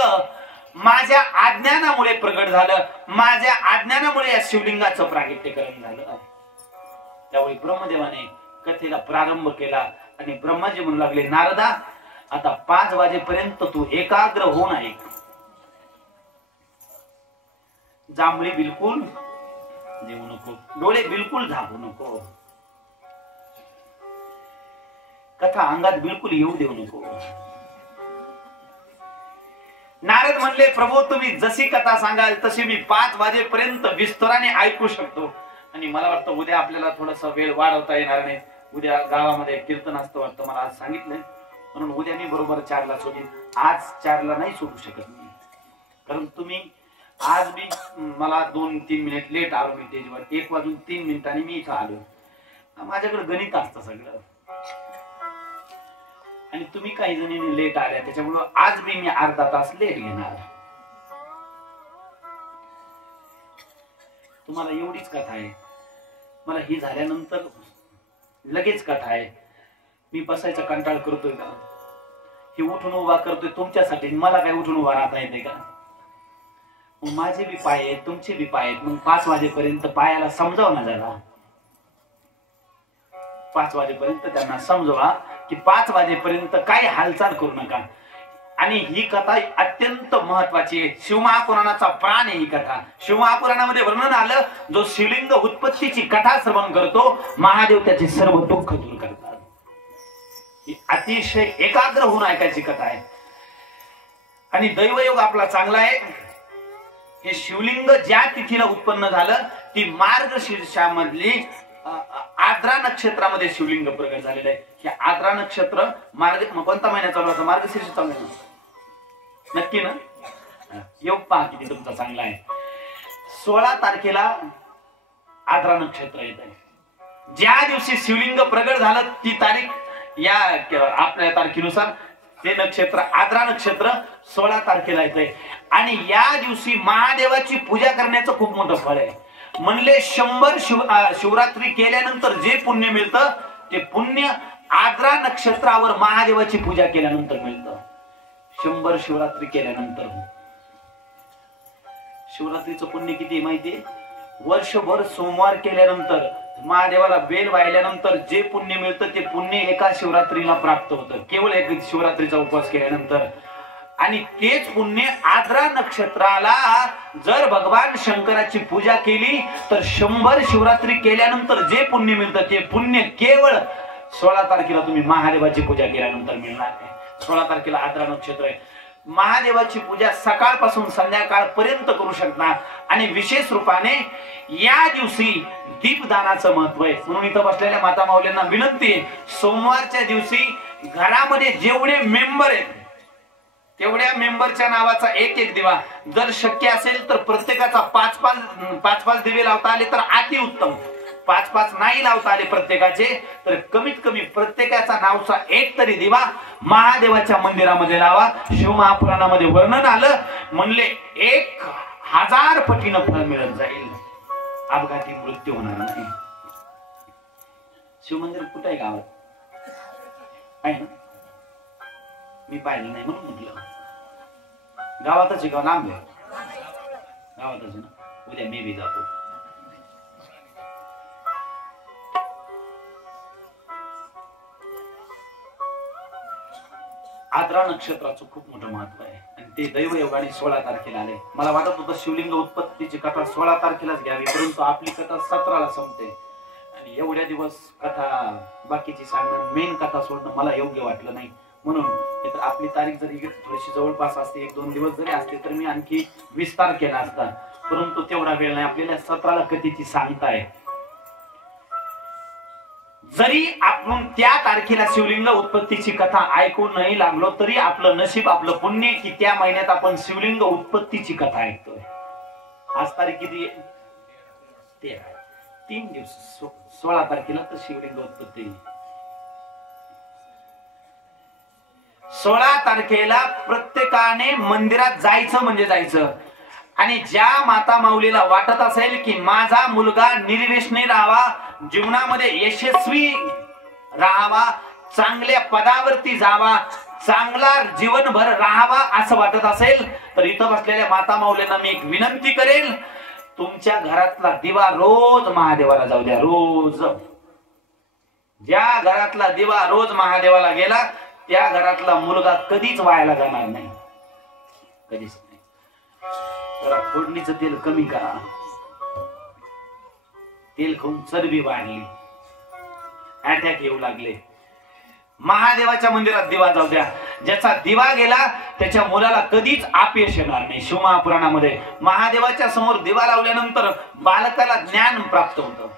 माझ्या अज्ञानामुळे प्रगट झालं, माझ्या अज्ञानामुळे या शिवलिंगाचं प्रागट्यकरण झालं. त्यावेळी ब्रह्मदेवाने कथेला प्रारंभ केला आणि ब्रह्माजी म्हणू लागले, नारदा, आता 5 वाजेपर्यंत तू एकाग्र होऊन ऐक. जांभळी बिलकुल देऊ नको, डोळे बिलकुल झाकू नको, कथा अंगात बिलकुल येऊ देऊ नको. नारद म्हणले, प्रभू तुम्ही जशी कथा सांगाल तशी मी 5 वाजेपर्यंत विस्ताराने ऐकू शकतो. आणि मला वाटतं उद्या आपल्याला थोडासा वेळ वाढवता येणार नाही. उद्या गावामध्ये कीर्तन असतं वाटतं, मला आज सांगितलंय, म्हणून उद्या मी बरोबर 4ला सोडीन. आज 4ला नाही सोडू शकत मी, कारण तुम्ही आज मी मला 2-3 मिनिट लेट आलो मी स्टेजवर. 1:03 मी इथं आलो. माझ्याकडे गणित असतं सगळं, आणि तुम्ही काही जणी लेट आल्या, त्याच्यामुळे आज मी अर्धा तास लेट घेणार. तुम्हाला एवढीच कथा आहे. मला ही झाल्यानंतर लगेच कथा आहे. मी बसायचा कंटाळ करतोय का? ही उठून उभा करतोय तुमच्यासाठी, मला काय उठून उभा राहता येते का? माझे बी पाय आहेत, तुमचे बी पाय आहेत. मग 5 वाजेपर्यंत पायाला समजाव ना जरा. 5 वाजेपर्यंत त्यांना समजवा की 5 वाजेपर्यंत काही हालचाल करू नका. आणि ही कथा अत्यंत महत्वाची आहे. शिवमहापुराणाचा प्राण आहे ही कथा. शिवमहापुराणामध्ये वर्णन आलं, जो शिवलिंग उत्पत्तीची कथा श्रवण करतो, महादेव त्याचे सर्व दुःख दूर करतात. ही अतिशय एकाग्र होऊन ऐकायची कथा आहे. आणि दैवयोग आपला चांगला आहे. हे शिवलिंग ज्या तिथीला उत्पन्न झालं ती मार्गशीर्षामधली आद्रा नक्षत्रामध्ये शिवलिंग प्रगट झालेलं आहे. हे आद्रा नक्षत्र कोणता महिना चालू होता? मार्गशीर्ष चालू आहे नक्की ना? योग पहा किती तुमचा चांगला आहे. 16 तारखेला आद्रा नक्षत्र येत आहे. ज्या दिवशी शिवलिंग प्रगट झालं ती तारीख या आपल्या तारखेनुसार ते नक्षत्र आद्रा नक्षत्र 16 तारखेला येत आहे. आणि या दिवशी महादेवाची पूजा करण्याचं खूप मोठं फळ आहे. म्हणले 100 शिवरात्री केल्यानंतर जे पुण्य मिळतं ते पुण्य आद्रा नक्षत्रावर महादेवाची पूजा केल्यानंतर मिळतं. 100 शिवरात्री केल्यानंतर. शिवरात्रीचं पुण्य किती माहितीये? वर्षभर सोमवार केल्यानंतर महादेवाला बेल वाहिल्यानंतर जे पुण्य मिळतं ते पुण्य एका शिवरात्रीला प्राप्त होतं, केवळ एक शिवरात्रीचा उपवास केल्यानंतर. आणि तेच पुण्य आद्रा नक्षत्राला जर भगवान शंकराची पूजा केली तर 100 शिवरात्री केल्यानंतर जे पुण्य मिळतं ते पुण्य केवळ 16 तारखेला तुम्ही महादेवाची पूजा केल्यानंतर मिळणार आहे. 16 तारखेला आद्रा नक्षत्र आहे. महादेवाची पूजा सकाळपासून संध्याकाळपर्यंत करू शकता. आणि विशेष रूपाने या दिवशी दीपदानाचं महत्व आहे. म्हणून इथं बसलेल्या माता माऊलींना विनंती आहे, सोमवारच्या दिवशी घरामध्ये जेवढे मेंबर आहेत तेवढ्या मेंबरच्या नावाचा एक दिवा, जर शक्य असेल तर प्रत्येकाचा 5-5 दिवे लावता आले तर अति उत्तम. 5-5 नाही लावता आले प्रत्येकाचे तर कमीत कमी प्रत्येकाचा नावचा एक तरी दिवा महादेवाच्या मंदिरामध्ये लावा. शिवमहापुराणामध्ये वर्णन आलं, म्हणले 1000 पटीनं फळ मिळत जाईल, अपघाती मृत्यू होणार नाही. शिवमंदिर कुठे आहे? गावात आहे ना? मी पाहिलं नाही म्हणून म्हटलं. गावातच आहे का लांब आहे? गावातच आहे ना. उद्या मी बी जातो. आद्रा नक्षत्राचं खूप मोठं महत्व आहे आणि ते दैवयोगाने 16 तारखेला आले. मला वाटत होतं शिवलिंग उत्पत्तीची कथा 16 तारखेलाच घ्यावी, परंतु आपली कथा 17ला संपते. आणि एवढ्या दिवस कथा बाकीची सांगणं, मेन कथा सोडणं मला योग्य वाटलं नाही. म्हणून आपली तारीख जरी थोडीशी जवळपास असते, 1-2 दिवस जरी असते तर मी आणखी विस्तार केला असता, परंतु तेवढा वेळ नाही आपल्याला. 17ला कधीची सांगताय. जरी आपण त्या तारखेला शिवलिंग उत्पत्तीची कथा ऐकू नाही लागलो तरी आपलं नशीब, आपलं पुण्य की त्या महिन्यात आपण शिवलिंग उत्पत्तीची कथा ऐकतोय. आज तारीख किती आहे? 13. 3 दिवस 16 तारखेला तर शिवलिंग उत्पत्ती. 16 तारखेला प्रत्येकाने मंदिरात जायचं म्हणजे जायचं. आणि ज्या माता माऊलीला वाटत असेल की माझा मुलगा निर्व्यसनी राहावा, जीवनामध्ये यशस्वी राहावा, चांगल्या पदावरती जावा, चांगला जीवनभर राहावा असं वाटत असेल तर इथं बसलेल्या माता माऊलींना मी एक विनंती करेल, तुमच्या घरातला दिवा रोज महादेवाला जाऊ द्या. रोज ज्या घरातला दिवा रोज महादेवाला गेला त्या घरातला मुलगा कधीच वायाला जाणार नाही, कधीच नाही. जरा फोडणीचं तेल कमी करा, तेल खाऊन चरबी वाढली, अटॅक येऊ लागले. महादेवाच्या मंदिरात दिवा जाऊ द्या. ज्याचा दिवा गेला त्याच्या मुलाला कधीच अपयश येणार नाही. शिवमहापुराणामध्ये महादेवाच्या समोर दिवा लावल्यानंतर बालकाला ज्ञान प्राप्त होतं.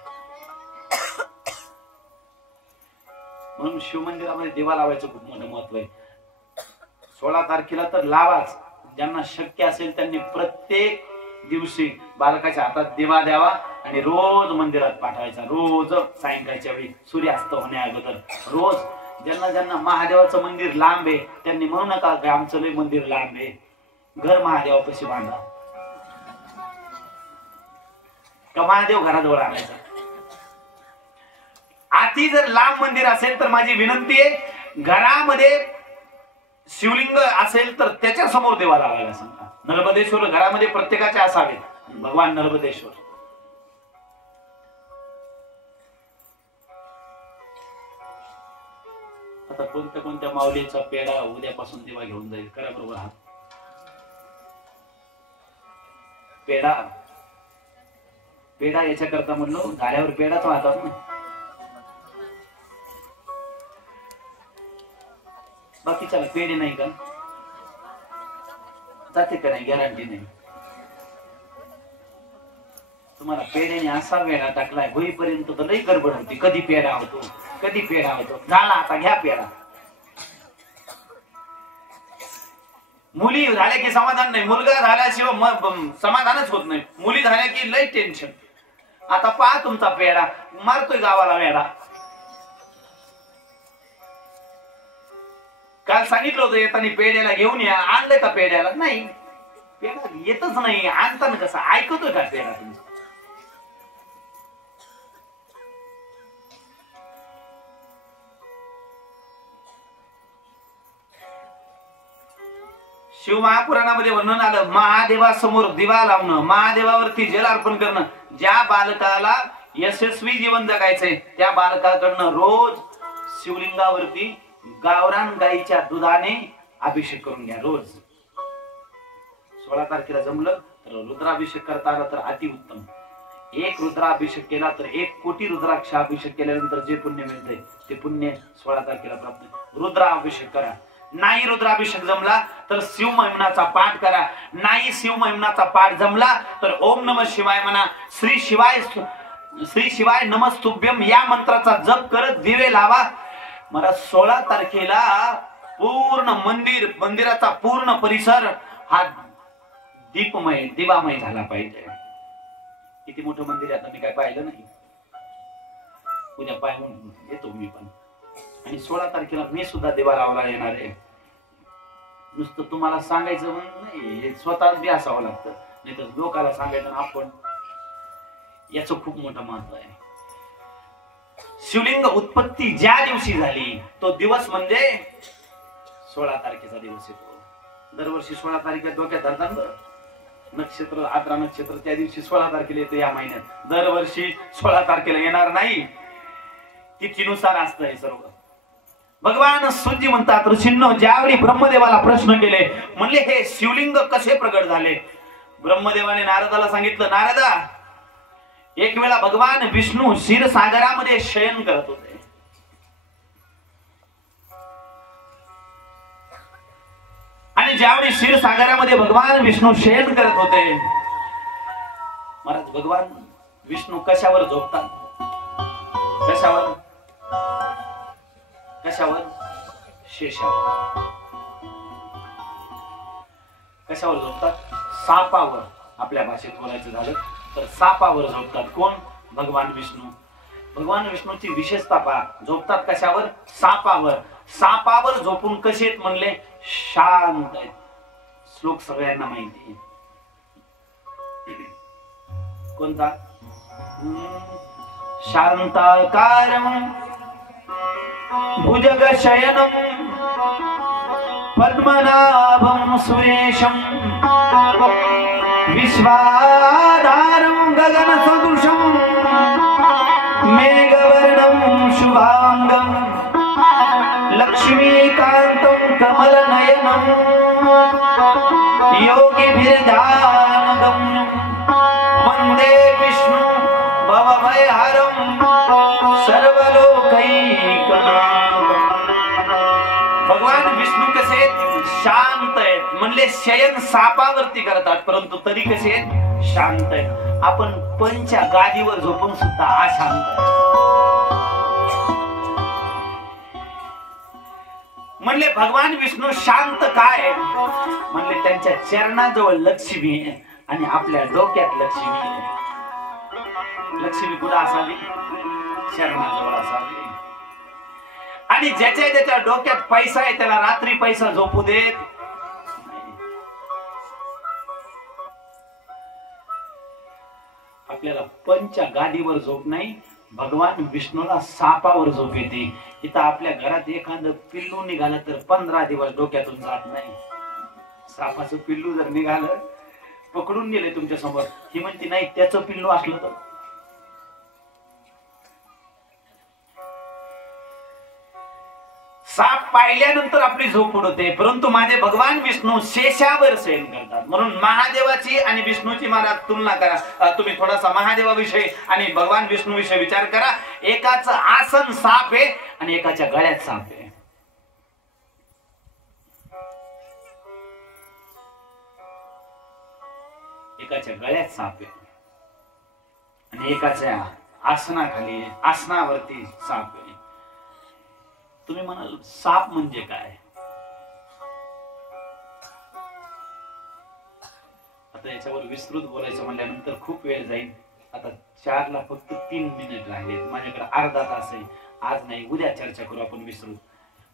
म्हणून शिवमंदिरामध्ये दिवा लावायचं खूप मोठं महत्व आहे. 16 तारखेला तर लावाच. ज्यांना शक्य असेल त्यांनी प्रत्येक दिवशी बालकाच्या हातात दिवा द्यावा आणि रोज मंदिरात पाठवायचा. रोज सायंकाळच्या वेळी सूर्यास्त होण्या अगोदर रोज. ज्यांना ज्यांना महादेवाचं मंदिर लांब आहे त्यांनी म्हणू नका की आमचं लय मंदिर लांब आहे, घर महादेवापाशी बांधा का महादेव घराजवळ आणायचा. आती जर लांब मंदिर असेल तर माझी विनंती आहे, घरामध्ये शिवलिंग असेल तर त्याच्या समोर देवा लावायला सांगा. नर्मदेश्वर घरामध्ये प्रत्येकाचे असावे. भगवान नर्मदेश्वर. आता कोणत्या कोणत्या माऊलीचा पेढा उद्यापासून देवा घेऊन जाईल? करा बरोबर हात. पेढा पेढा याच्या करता म्हणलो झाल्यावर पेढाच वाहतात ना. बाकीच्याला पेढे नाही का? जाते का नाही? गॅरंटी नाही. तुम्हाला पेढ्याने असा वेळा टाकलाय होईपर्यंत तर लई गडबड होती. कधी पेढा होतो, कधी पेढा होतो. झाला आता घ्या पेढा. मुली झाल्या की समाधान नाही, मुलगा झाल्याशिवाय समाधानच होत नाही. मुली झाल्या की लई टेन्शन. आता पहा तुमचा पेढा मारतोय गावाला वेढा. काल सांगितलं होतं येताना पेढ्याला घेऊन या, आणलं का पेढ्याला? नाही, पेढा येतच नाही. आणताना कसं ऐकतोय का पेढा तुमचा? शिव महापुराणामध्ये वर्णन आलं, महादेवासमोर दिवा लावणं, महादेवावरती जल अर्पण करणं. ज्या बालकाला यशस्वी जीवन जगायचंय त्या बालकाकडनं रोज शिवलिंगावरती गावरान गाईच्या दुधाने अभिषेक करून घ्या रोज. 16 तारखेला जमलं तर रुद्राभिषेक करता आला तर अतिउत्तम. 1 रुद्राभिषेक केला तर 1 कोटी रुद्राक्ष अभिषेक केल्यानंतर जे पुण्य मिळते ते पुण्य 16 तारखेला प्राप्त. रुद्राभिषेक करा. नाही रुद्राभिषेक जमला तर शिव महिमनाचा पाठ करा. नाही शिव महिमनाचा पाठ जमला तर ओम नमः शिवाय म्हणा. श्री शिवाय नमस्तुभ्यम या मंत्राचा जप करत दिवे लावा. मला 16 तारखेला पूर्ण मंदिराचा पूर्ण परिसर हा दीपमय दिवामय झाला पाहिजे. किती मोठं मंदिर आहे आता मी काय पाहिलं नाही. उद्या पाहून येतो मी पण. आणि 16 तारखेला मी सुद्धा दिवा लावायला येणार आहे. नुसतं तुम्हाला सांगायचं म्हणून नाही, हे स्वतः बी असावं लागतं. नाही तर लोकाला सांगायचं आपण. याचं खूप मोठं महत्व आहे. शिवलिंग उत्पत्ती ज्या दिवशी झाली तो दिवस म्हणजे 16 तारखेचा दिवस येतो. दरवर्षी 16 तारखेला डोक्यात धरतात बरं. नक्षत्र आद्रा नक्षत्र त्या दिवशी 16 तारखेला येतं या महिन्यात. दरवर्षी 16 तारखेला येणार नाही. तिथीनुसार असतं हे सर्व. भगवान सूजी म्हणतात, ऋषींनो ज्यावेळी ब्रह्मदेवाला प्रश्न केले, म्हणले हे शिवलिंग कसे प्रगट झाले? ब्रह्मदेवाने नारदाला सांगितलं, नारदा एक वेळा भगवान विष्णू क्षीरसागरामध्ये शयन करत होते. आणि ज्यावेळी क्षीरसागरामध्ये भगवान विष्णू शयन करत होते, महाराज भगवान विष्णू कशावर झोपतात? कशावर? कशावर? शेषावर. कशावर झोपतात? सापावर. आपल्या भाषेत बोलायचं झालं तर सापावर झोपतात. कोण? भगवान विष्णू. भगवान विष्णूची विशेषता पहा, झोपतात कशावर? सापावर. सापावर झोपून कसे आहेत म्हणले? शांत आहेत. श्लोक सगळ्यांना माहिती आहे. कोणता? शांताकारं भुजगशयनं पद्मनाभं सुरेशं विश्वाधारं गगनसदृशं मेघवर्णं शुभांगं लक्ष्मीकान्तं कमलनयनं योगिभिर्ध्यानगम्यं वन्दे विष्णु भवभयहरं सर्वलोकैकनाथं. भगवान विष्णू कसे आहेत? शांत आहेत. म्हणले शयन सापावरती करतात, परंतु तरी कसे आहेत? शांत आहेत. आपण पंच्या गादीवर झोपून सुद्धा अशांत आहे. म्हणले भगवान विष्णू शांत काय? म्हणले त्यांच्या चरणाजवळ लक्ष्मी आहे आणि आपल्या डोक्यात लक्ष्मी आहे. लक्ष्मी कुठं असावी? चरणाजवळ असावी. आणि ज्याच्या ज्याच्या डोक्यात पैसा आहे त्याला रात्री पैसा झोपू देत नाही. आपल्याला पंच्या गादीवर झोप नाही, भगवान विष्णूला सापावर झोप येते. इथं आपल्या घरात एखादं पिल्लू निघालं तर 15 दिवस डोक्यातून जात नाही. सापाचं पिल्लू जर निघालं, पकडून नेले तुमच्या समोर, ही म्हणती नाही त्याचं पिल्लू असलं तर. साप पाहिल्यानंतर आपली झोप उडते, परंतु माझे भगवान विष्णू शेषावर शयन करतात. म्हणून महादेवाची आणि विष्णूची मला तुलना करा. तुम्ही थोडासा महादेवाविषयी आणि भगवान विष्णू विषयी विचार करा. एकाचं आसन साप आहे आणि एकाच्या गळ्यात साप आहे. एकाच्या गळ्यात साप आहे आणि एकाच्या आसनाखाली आसनावरती साप आहे. तुम्ही म्हणाल साप म्हणजे काय? आता याच्यावर विस्तृत बोलायचं म्हणल्यानंतर खूप वेळ जाईल. आता 4 ला फक्त 3 मिनिट राहिले. माझ्याकडे अर्धा तास आहे. आज नाही, उद्या चर्चा करू आपण विस्तृत.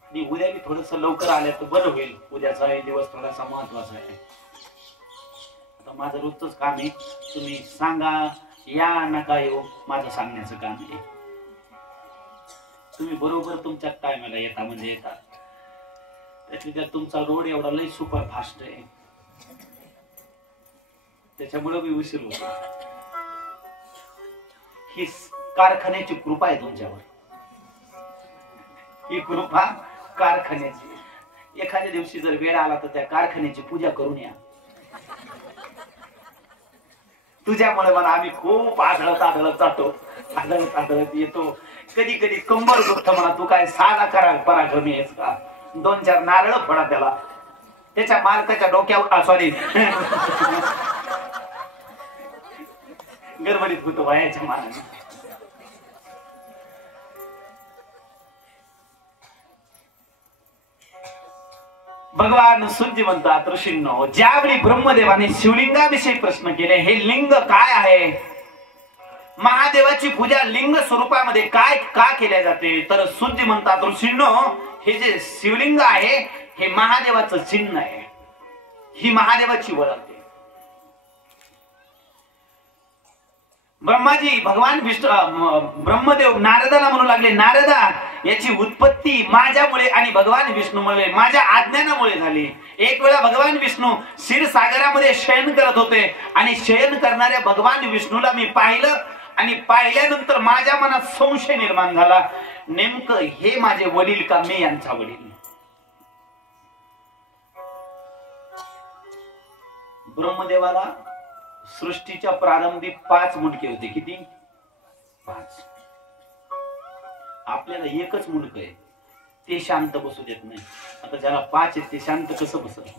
आणि उद्या मी थोडस लवकर आलं तर बरं होईल. उद्याचा दिवस थोडासा महत्वाचा आहे. आता माझं रोजच काम आहे. तुम्ही सांगा या नका येऊ, माझं सांगण्याचं काम आहे. तुम्ही बरोबर तुमच्या टायमाला येता म्हणजे येता. त्याच्या तुमचा रोड एवढा लई सुपर फास्ट आहे, त्याच्यामुळे मी उशीर होतो. ही कारखान्याची कृपा आहे तुमच्यावर. ही कृपा कारखान्याची. एखाद्या दिवशी जर वेळ आला तर त्या कारखान्याची पूजा करून या. तुझ्यामुळे मला आम्ही खूप आढळत जातो, आढळत येतो. कधी कधी कंबर दुखत म्हणा, तू काय साधा करा पराक्रमी आहेस का? 2-4 नारळ फोडा त्याला, त्याच्या मालकाच्या डोक्यावर सॉरी गडबडीत होतो वयाच्या मानाने. भगवान सूर्य म्हणतात ऋषींनो, ज्यावेळी ब्रह्मदेवाने शिवलिंगाविषयी प्रश्न केले, हे लिंग काय आहे? महादेवाची पूजा लिंग स्वरूपामध्ये काय का केल्या जाते? तर सूर्य म्हणतात ऋषींनो, हे जे शिवलिंग आहे हे महादेवाचं चिन्ह आहे. ही महादेवाची ओळख आहे. ब्रह्माजी भगवान विष्णू ब्रह्मदेव नारदाला म्हणू लागले, नारदा याची उत्पत्ती माझ्यामुळे आणि भगवान विष्णूमुळे माझ्या आज्ञानामुळे झाली. एक वेळा भगवान विष्णू क्षीरसागरामध्ये शयन करत होते आणि शयन करणाऱ्या भगवान विष्णूला मी पाहिलं आणि पाहिल्यानंतर माझ्या मनात संशय निर्माण झाला, नेमकं हे माझे वडील का मी यांचा वडील? ब्रह्मदेवाला सृष्टीच्या प्रारंभी 5 मुंडके होते. किती? 5. आपल्याला एकच मुंडक आहे, ते शांत बसू देत नाही. आता ज्याला 5 आहेत ते शांत कसं बसत?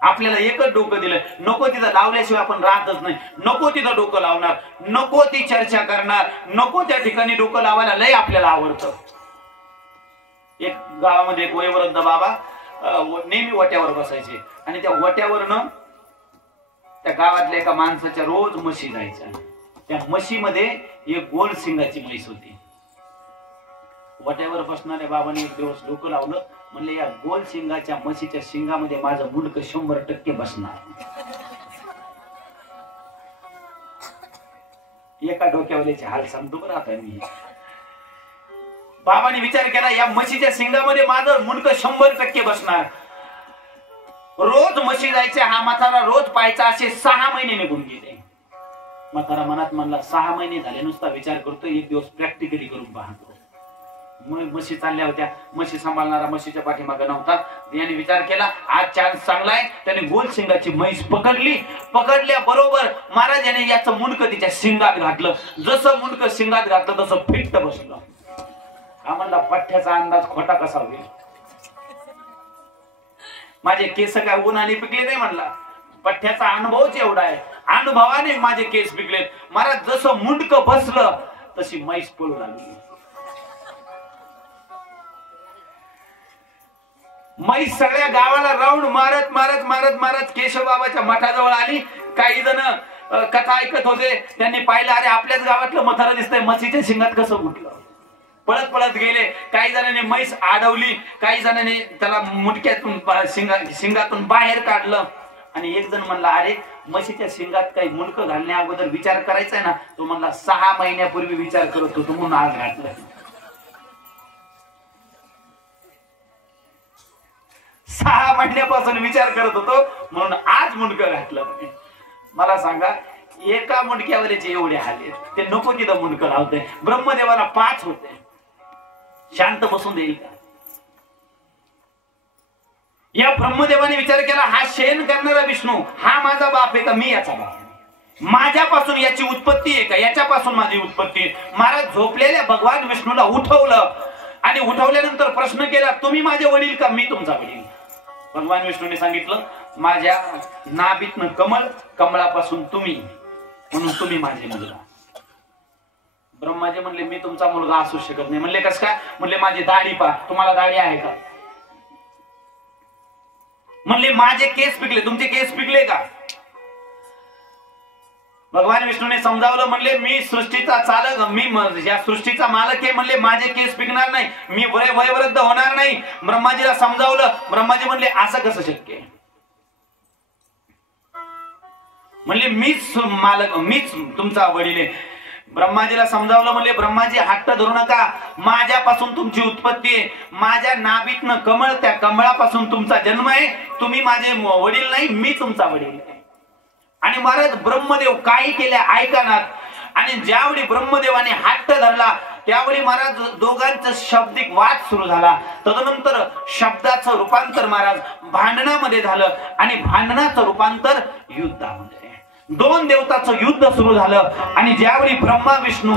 आपल्याला एकच डोकं दिलं, नको तिथं लावल्याशिवाय आपण राहतच नाही. नको तिथं डोकं लावणार, नको ती चर्चा करणार, नको त्या ठिकाणी डोकं लावायला लय आपल्याला आवडतं. एक गावामध्ये एक वयोवृद्ध बाबा नेहमी वट्यावर बसायचे आणि त्या वट्यावरनं त्या गावातल्या एका माणसाच्या रोज म्हशी जायच्या. त्या म्हशीमध्ये एक गोल शिंगाची म्हैस होती. वट्यावर बसणाऱ्या बाबाने एक दिवस डोकं लावलं, म्हणले या गोल शिंगाच्या म्हशीच्या शिंगामध्ये माझं मुंडक 100% बसणार. एका डोक्यावरचे हाल सांगतो बरं आता मी. बाबाने विचार केला या म्हशीच्या शिंगामध्ये माझं मुंडक 100% बसणार. रोज म्हशी जायचे, हा म्हातारा रोज पाहायचा. असे 6 महिने निघून गेले. म्हातारा मनात म्हणला 6 महिने झाले नुसता विचार करतो, एक दिवस प्रॅक्टिकली करून पाहतो. म्हशी चालल्या होत्या, म्हशी सांभाळणारा म्हशीच्या पाठीमागे नव्हता. याने विचार केला आज चान्स चांगला आहे. त्याने गोल शिंगाची म्हैस पकडली. पकडल्या बरोबर महाराज याने याचं मुंडक तिच्या शिंगात घातलं. जसं मुंडक शिंगात घातलं तसं फिट्ट बसलं. हा म्हणला पठ्ठ्याचा अंदाज खोटा कसा होईल. माझे केस काय उन्हाने पिकले नाही म्हणला, पठ्ठ्याचा अनुभवच एवढा आहे. अनुभवाने माझे केस पिकलेत. महाराज जसं मुंडक बसलं तशी म्हैस पळू लागली. म्हैस सगळ्या गावाला राऊंड मारत मारत मारत मारत केशव बाबाच्या मठाजवळ आली. काही जण कथा ऐकत होते, त्यांनी पाहिलं अरे आपल्याच गावातलं म्हातारं दिसतंय, म्हशीच्या शिंगात कसं उठलं. पळत पळत गेले. काही जणांनी म्हैस अडवली, काही जणांनी त्याला मुंडक्यातून शिंगातून बाहेर काढलं. आणि एक जण म्हणला अरे म्हशीच्या शिंगात काही मुंडकं घालण्या अगोदर विचार करायचा आहे ना. तो म्हणला 6 महिन्यापूर्वी विचार करत होतो म्हणून आज घातलं. 6 महिन्यापासून विचार करत होतो म्हणून आज मुंडकं घातलं. मला सांगा एका मुंडक्यावरचे एवढे हाल आहेत, ते नको तिथं मुंडकं लावते. ब्रह्मदेवाला 5 होते, शांत बसून देईल का. या ब्रह्मदेवाने विचार केला हा शयन करणारा विष्णू हा माझा बाप आहे का मी याचा बाप आहे. माझ्यापासून याची उत्पत्ती आहे का याच्यापासून माझी उत्पत्ती आहे. महाराज झोपलेल्या भगवान विष्णूला उठवलं आणि उठवल्यानंतर प्रश्न केला तुम्ही माझे वडील का मी तुमचा वडील. भगवान विष्णूने सांगितलं माझ्या नाभीतनं कमळ, कमळापासून तुम्ही, म्हणून तुम्ही माझे मुलगा. ब्रह्माजी म्हणले मी तुमचा मुलगा असू शकत नाही. म्हणले कस काय. म्हणले माझी दाढी पहा, तुम्हाला दाढी आहे का. म्हणले माझे केस पिकले, तुमचे केस पिकले का. भगवान विष्णूने समजावलं. म्हणले मी सृष्टीचा चालक, मी या सृष्टीचा मालक आहे. म्हणले माझे केस पिकणार नाही, मी वयोवृद्ध होणार नाही. ब्रह्माजीला समजावलं. ब्रह्माजी म्हणले असं कसं शक्य आहे. म्हणले मीच मालक, मीच तुमचा वडील आहे. ब्रह्माजीला समजावलं. म्हणले ब्रह्माजी हट्ट धरू नका, माझ्यापासून तुमची उत्पत्ती आहे. माझ्या नाभीतनं कमळ, त्या कमळापासून तुमचा जन्म आहे. तुम्ही माझे वडील नाही, मी तुमचा वडील आहे. आणि महाराज ब्रह्मदेव काही केल्या ऐकणार. आणि ज्यावेळी ब्रह्मदेवाने हट्ट धरला त्यावेळी महाराज दोघांचं शाब्दिक वाद सुरू झाला. तदनंतर शब्दाचं रूपांतर महाराज भांडणामध्ये झालं आणि भांडणाचं रूपांतर युद्धामध्ये. 2 देवताचं युद्ध सुरू झालं. आणि ज्यावेळी ब्रह्मा विष्णू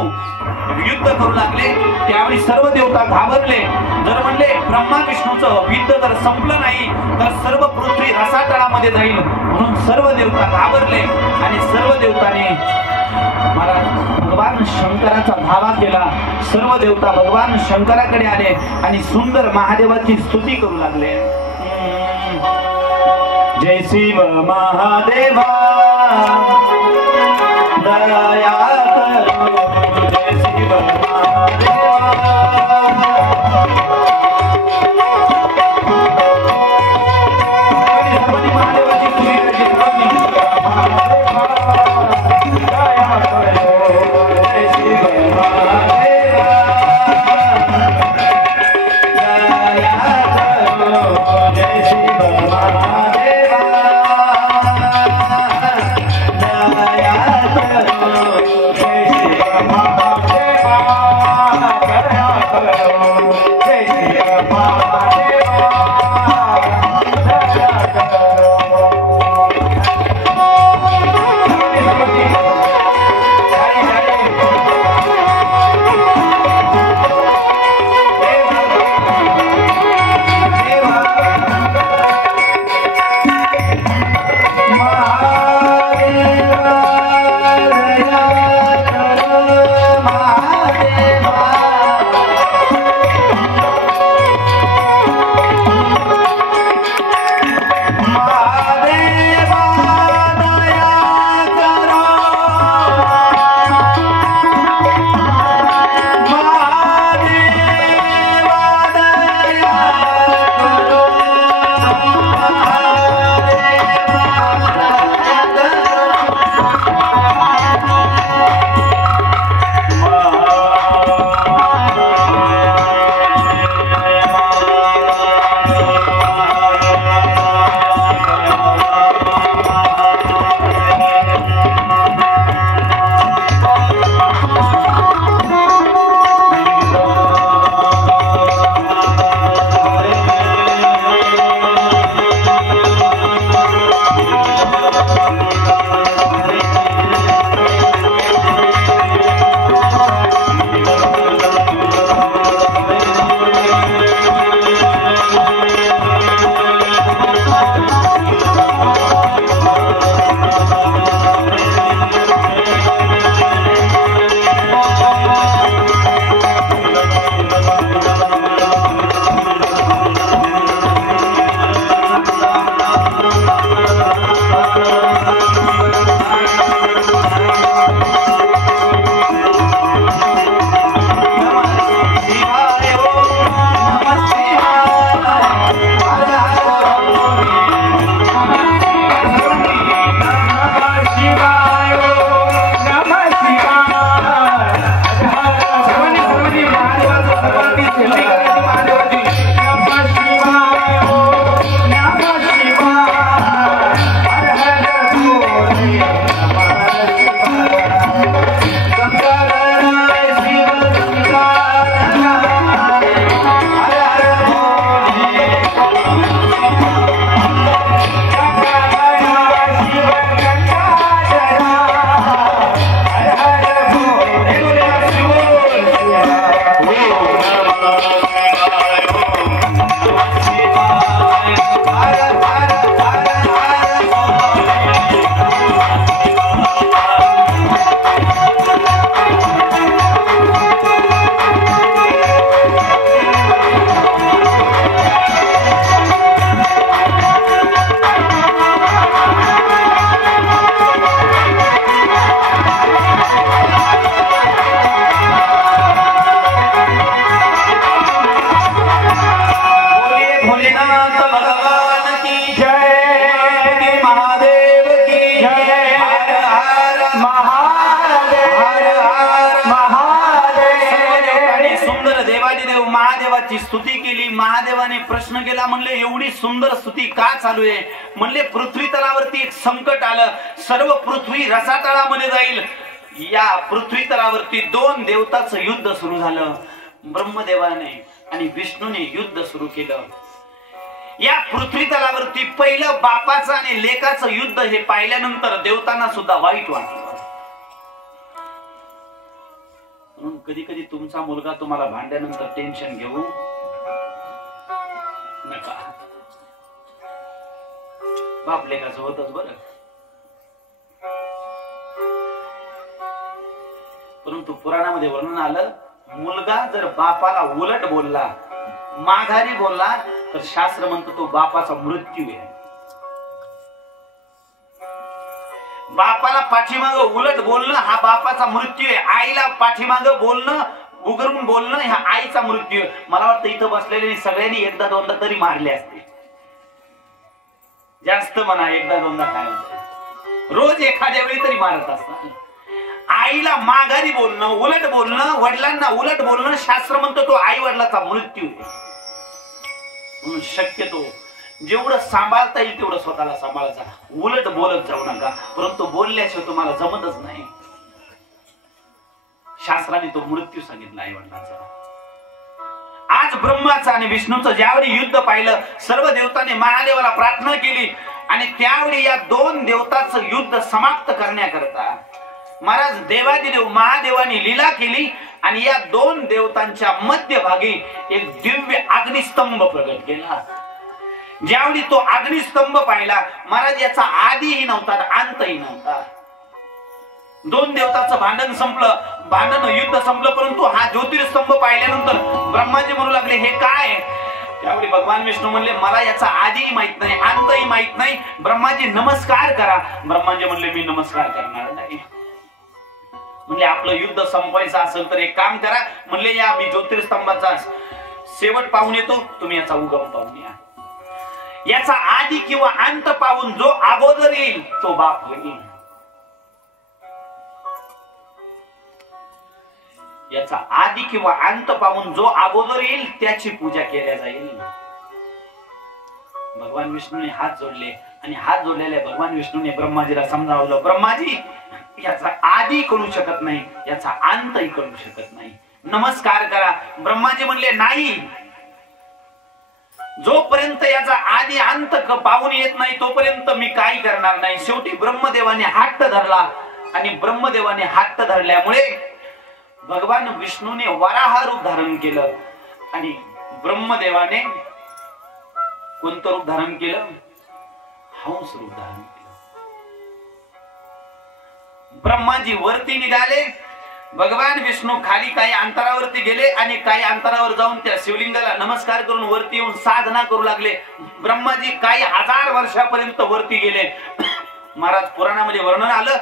युद्ध करू लागले त्यावेळी सर्व देवता घाबरले. जर म्हणले ब्रह्मा विष्णूचं युद्ध जर संपलं नाही तर सर्व पृथ्वी रसातळामध्ये जाईल. म्हणून सर्व देवता घाबरले आणि सर्व देवतांनी महाराज भगवान शंकराचा धावा केला. सर्व देवता भगवान शंकराकडे आले आणि सुंदर महादेवाची स्तुती करू लागले. जय शिव महादेवा दया करो, जय शिव महादेवा. महादेवाची स्तुती करायची. दया करो, जय शिव महादेवा दया करो, जय शिव महादेवा दया करो. महादेवाची स्तुती केली. महादेवाने प्रश्न केला, म्हणले एवढी सुंदर स्तुती का चालू आहे? म्हणले पृथ्वी तलावरती एक संकट आलं, सर्व पृथ्वी रसातळामध्ये जाईल. या पृथ्वी तलावरती दोन देवतांचं युद्ध सुरू झालं. ब्रह्मदेवाने आणि विष्णूने युद्ध सुरू केलं. या पृथ्वी तलावरती पहिलं बापाचं आणि लेकाचं युद्ध हे पाहिल्यानंतर देवतांना सुद्धा वाईट वाटलं. म्हणून कधी कधी तुमचा मुलगा तुम्हाला भांडल्यानंतर टेन्शन घेऊ नका. बाप लेकाचं होतच बरं, परंतु पुराणामध्ये वर्णन आलं, मुलगा जर बापाला उलट बोलला, माघारी बोलला, तर शास्त्र म्हणतो तो बापाचा मृत्यू आहे. बापाला पाठीमाग उलट बोलणं हा बापाचा मृत्यू आहे. आईला पाठीमाग बोलणं, उघडून बोलणं हा आईचा मृत्यू आहे. मला वाटतं इथं बसलेले सगळ्यांनी एकदा दोनदा तरी मारले असते. जास्त म्हणा, एकदा दोनदा काय, रोज एखाद्या वेळी तरी मारत असतात. आईला माघारी बोलणं, उलट बोलणं, वडिलांना उलट बोलणं, शास्त्र म्हणतो तो आई वडिलाचा मृत्यू आहे. म्हणून शक्यतो जेवढं सांभाळता येईल तेवढं स्वतःला सांभाळायचा. उलट बोलत जाऊ नका, परंतु बोलल्याशिवाय तुम्हाला जमतच नाही. शास्त्राने तो मृत्यू सांगितला आई वडिलांचा. आज ब्रह्माचं आणि विष्णूचं ज्यावेळी युद्ध पाहिलं, सर्व देवतांनी महादेवाला प्रार्थना केली आणि त्यावेळी या दोन देवतांचं युद्ध समाप्त करण्याकरता महाराज देवादिदेव महादेवाने लीला केली आणि या दोन देवतांच्या मध्यभागी एक दिव्य अग्निस्तंभ प्रगट केला. ज्यावेळी तो अग्निस्तंभ पाहिला, महाराज याचा आदिही नव्हता, अंतही नव्हता. दोन देवतांचं भांडण संपलं, भांडण युद्ध संपलं, परंतु हा ज्योतिर्स्तंभ पाहिल्यानंतर ब्रह्माजी म्हणू लागले हे काय? त्यावेळी भगवान विष्णू म्हणले मला याचा आदिही माहित नाही, अंतही माहित नाही. ब्रह्माजी नमस्कार करा. ब्रह्माजी म्हणले मी नमस्कार करणार नाही. म्हणले आपलं युद्ध संपवायचं असेल तर एक काम करा. म्हणले या मी ज्योतिर्स्तंभाचा शेवट पाहून येतो, तुम्ही याचा उगम पाहून या. याचा आदी किंवा अंत पाहून जो अगोदर येईल तो बाप होईल. याचा आदी किंवा अंत पाहून जो अगोदर येईल त्याची पूजा केल्या जाईल. भगवान विष्णूने हात जोडले आणि हात जोडलेल्या भगवान विष्णूने ब्रह्माजीला समजावलं, ब्रह्माजी याचा आदी करू शकत नाही, याचा अंतही करू शकत नाही, नमस्कार करा. ब्रह्माजी म्हणले नाही, जोपर्यंत याचा आदी अंत पाहून येत नाही तोपर्यंत मी काही करणार नाही. शेवटी ब्रह्मदेवाने हट्ट धरला आणि ब्रह्मदेवाने हट्ट धरल्यामुळे भगवान विष्णूने वराह रूप धारण केलं आणि ब्रह्मदेवाने कोणतं रूप धारण केलं? हंस रूप धारण केलं. ब्रह्माजी वरती निघाले, भगवान विष्णू खाली काही अंतरावरती गेले आणि काही अंतरावर जाऊन त्या शिवलिंगाला नमस्कार करून वरती येऊन साधना करू लागले. ब्रह्माजी काही हजार वर्षापर्यंत वरती गेले. महाराज पुराणामध्ये वर्णन आलं,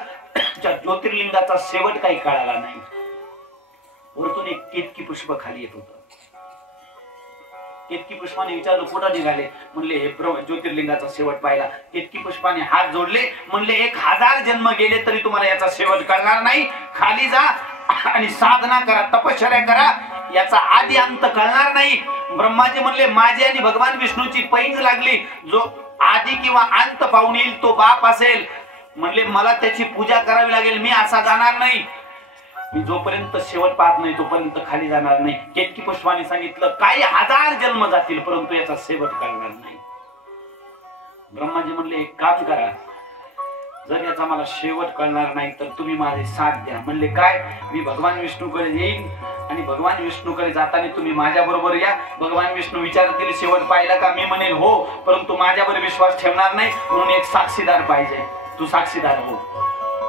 त्या ज्योतिर्लिंगाचा शेवट काही कळाला नाही. वरतून एक केतकी पुष्प खाली येत होतं. केतकी पुष्पाने विचारलं कुठं निघाले? म्हणले हे ज्योतिर्लिंगाचा शेवट पाहिला. केतकी पुष्पाने हात जोडले, म्हणले 1000 जन्म गेले तरी तुम्हाला याचा शेवट कळणार नाही. खाली जा आणि साधना करा, तपश्चर्या करा, याचा आदी अंत कळणार नाही. ब्रह्माजी म्हणले माझी आणि भगवान विष्णूची पैंज लागली. जो आदी किंवा अंत पाहून येईल तो बाप असेल. म्हणले मला त्याची पूजा करावी लागेल, मी असा जाणार नाही. मी जोपर्यंत शेवट पाहत नाही तोपर्यंत खाली जाणार नाही. केतकी पुष्पाने सांगितलं काही 1000 जन्म जातील परंतु याचा शेवट कळणार नाही. ब्रह्माजी म्हणले एक काम करा, जर याचा मला शेवट कळणार नाही तर तुम्ही माझे साथ द्या. म्हणले काय? मी भगवान विष्णूकडे येईन आणि भगवान विष्णूकडे जाताना तुम्ही माझ्या बरोबर या. भगवान विष्णू विचारतील शेवट पाहिला का? मी म्हणेल हो, परंतु माझ्यावर विश्वास ठेवणार नाही म्हणून एक साक्षीदार पाहिजे, तू साक्षीदार हो.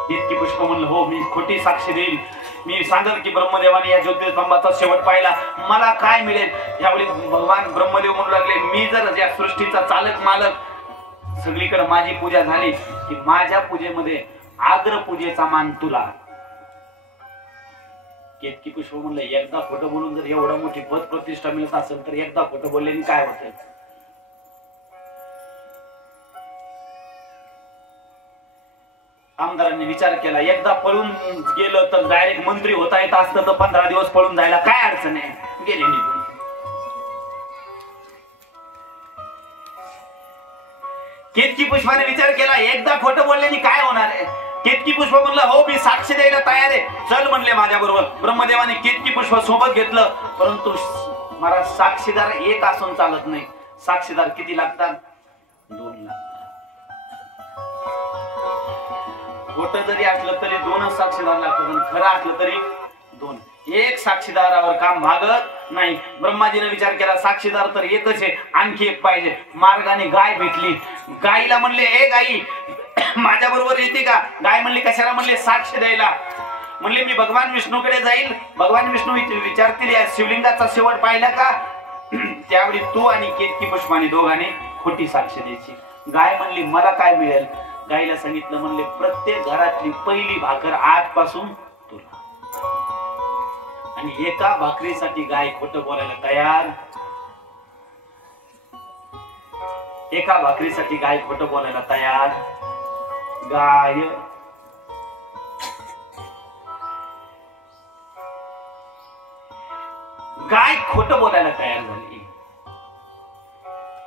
केतकी पुष्प म्हणलं हो, मी खोटी साक्षी देईल. मी सांगेल की ब्रह्मदेवाने या ज्योतिर्स्तंभाचा शेवट पाहिला, मला काय मिळेल? यावेळी भगवान ब्रह्मदेव म्हणू लागले मी जर या सृष्टीचा चालक मालक, सगळीकडे माझी पूजा झाली की माझ्या पूजेमध्ये आग्र पूजेचा मान तुला. केतकी पुष्प म्हणलं एकदा खोटं बोलून जर एवढा मोठी पद प्रतिष्ठा मिळत असेल तर एकदा खोटं बोलल्याने काय होतं? आमदारांनी विचार केला, एकदा पळून गेलं तर डायरेक्ट मंत्री होता येत असतं तर 15 दिवस पळून जायला काय अडचण आहे. गेले निघून. केतकी पुष्पाने विचार केला, एकदा खोटं बोलल्याने काय होणार आहे. केतकी पुष्प म्हणलं, हो मी साक्ष द्यायला तयार आहे, चल म्हणले माझ्या बरोबर. ब्रह्मदेवाने केतकी पुष्प सोबत घेतलं. परंतु मला साक्षीदार एक असून चालत नाही, साक्षीदार किती लागतात? 2 लागतात. खोटं जरी असलं तरी 2च साक्षीदार लागतात आणि खरं असलं तरी 2. एक साक्षीदारावर काम भागत नाही. ब्रह्माजीने विचार केला, साक्षीदार तर एकच आहे, आणखी एक पाहिजे. मार्गाने गाय भेटली. गायीला म्हणले, ए गाई माझ्या बरोबर येते का? गाय म्हणली, कशाला? म्हणले, साक्ष द्यायला. म्हणले, मी भगवान विष्णूकडे जाईल. भगवान विष्णू विचारतील, या शिवलिंगाचा शेवट पाहिला का? त्यावेळी तू आणि केतकी पुष्पाने दोघांनी खोटी साक्ष द्यायची. गाय म्हणली, मला काय मिळेल? गायीला सांगितलं, म्हणले, प्रत्येक घरातली पहिली भाकर आजपासून तुला. आणि एका भाकरीसाठी गाय खोटं बोलायला तयार. एका भाकरीसाठी गाय खोटं बोलायला तयार. गाय खोटं बोलायला तयार झाली.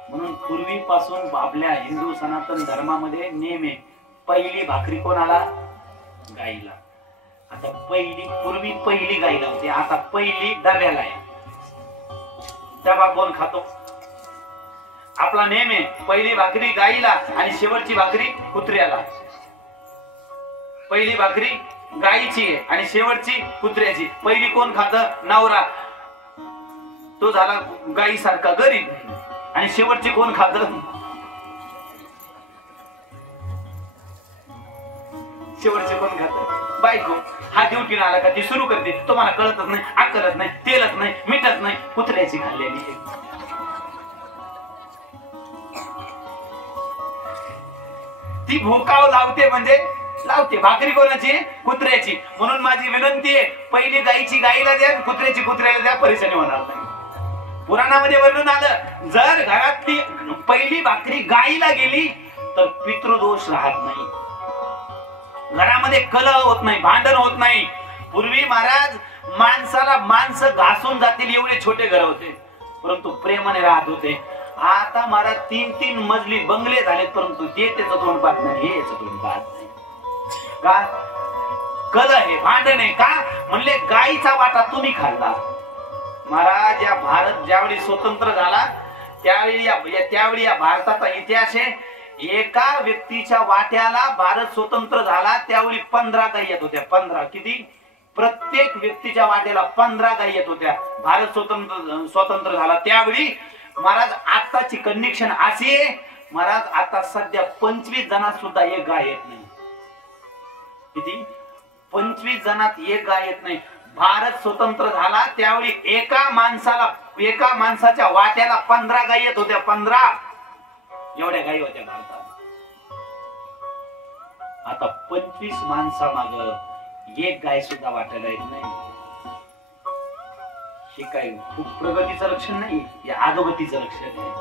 म्हणून पूर्वीपासून आपल्या हिंदू सनातन धर्मामध्ये नेम आहे, पहिली भाकरी कोणाला? गाईला. आता पूर्वी पहिली गाईला होती, आता पहिली डब्याला आहे. डबा कोण खातो? आपला नेम आहे, पहिली भाकरी गाईला आणि शेवटची भाकरी कुत्र्याला. पहिली भाकरी गाईची आहे आणि शेवटची कुत्र्याची. पहिली कोण खातं? नवरा, तो झाला गाईसारखा गरीब. आणि शेवटची कोण खातं? शेवटचे कोण खातं? बायको. हा ड्युटीला आला का ती सुरू करते, तुम्हाला कळतच नाही, अक्कलच नाही, तेलच नाही, मीठच नाही, कुत्र्याची खाल्लेली. ती भोकाव लावते म्हणजे लावते. भाकरी कोणाची? कुत्र्याची. म्हणून माझी विनंती आहे, पहिली गायीची गायीला द्या, कुत्र्याची कुत्र्याला द्या, परेशानी होणार नाही. पुराणामध्ये वर्णन आलं, जर घरातली पहिली भाकरी गायीला गेली तर पितृदोष राहत नाही, घरामध्ये कलह होत नाही, भांडण होत नाही. पूर्वी महाराज माणसाला माणसं घासून जातील एवढे छोटे घर होते, परंतु प्रेमाने राहत होते. आता महाराज 3-3 मजली बंगले झालेत, परंतु ते त्याचं तोंड पाहत नाही, हे याचं तोंड पाहत नाही. का? कलह आहे, भांडण आहे. का? म्हणले, गायीचा वाटा तुम्ही खाल्ला. महाराज, या भारत ज्यावेळी स्वतंत्र झाला त्यावेळी या भारताचा इतिहास आहे, एका व्यक्तीच्या वाट्याला भारत स्वतंत्र झाला त्यावेळी 15 गायी येत होत्या. 15 किती? प्रत्येक व्यक्तीच्या वाट्याला 15 गायी येत होत्या. भारत स्वतंत्र झाला त्यावेळी. महाराज, आताची कंडिशन अशी आहे महाराज, आता सध्या 25 जणात सुद्धा एक गाय येत नाही. किती? 25 जणात एक गाय येत नाही. भारत स्वतंत्र झाला त्यावेळी एका माणसाच्या वाट्याला 15 गायी येत होत्या. 15 एवढ्या गायी होत्या भारतात. आता 25 माणसा माग एक गाय सुद्धा वाटायला येत नाही. हे काय खूप प्रगतीचं लक्षण नाही, हे अधोगतीचं लक्षण आहे.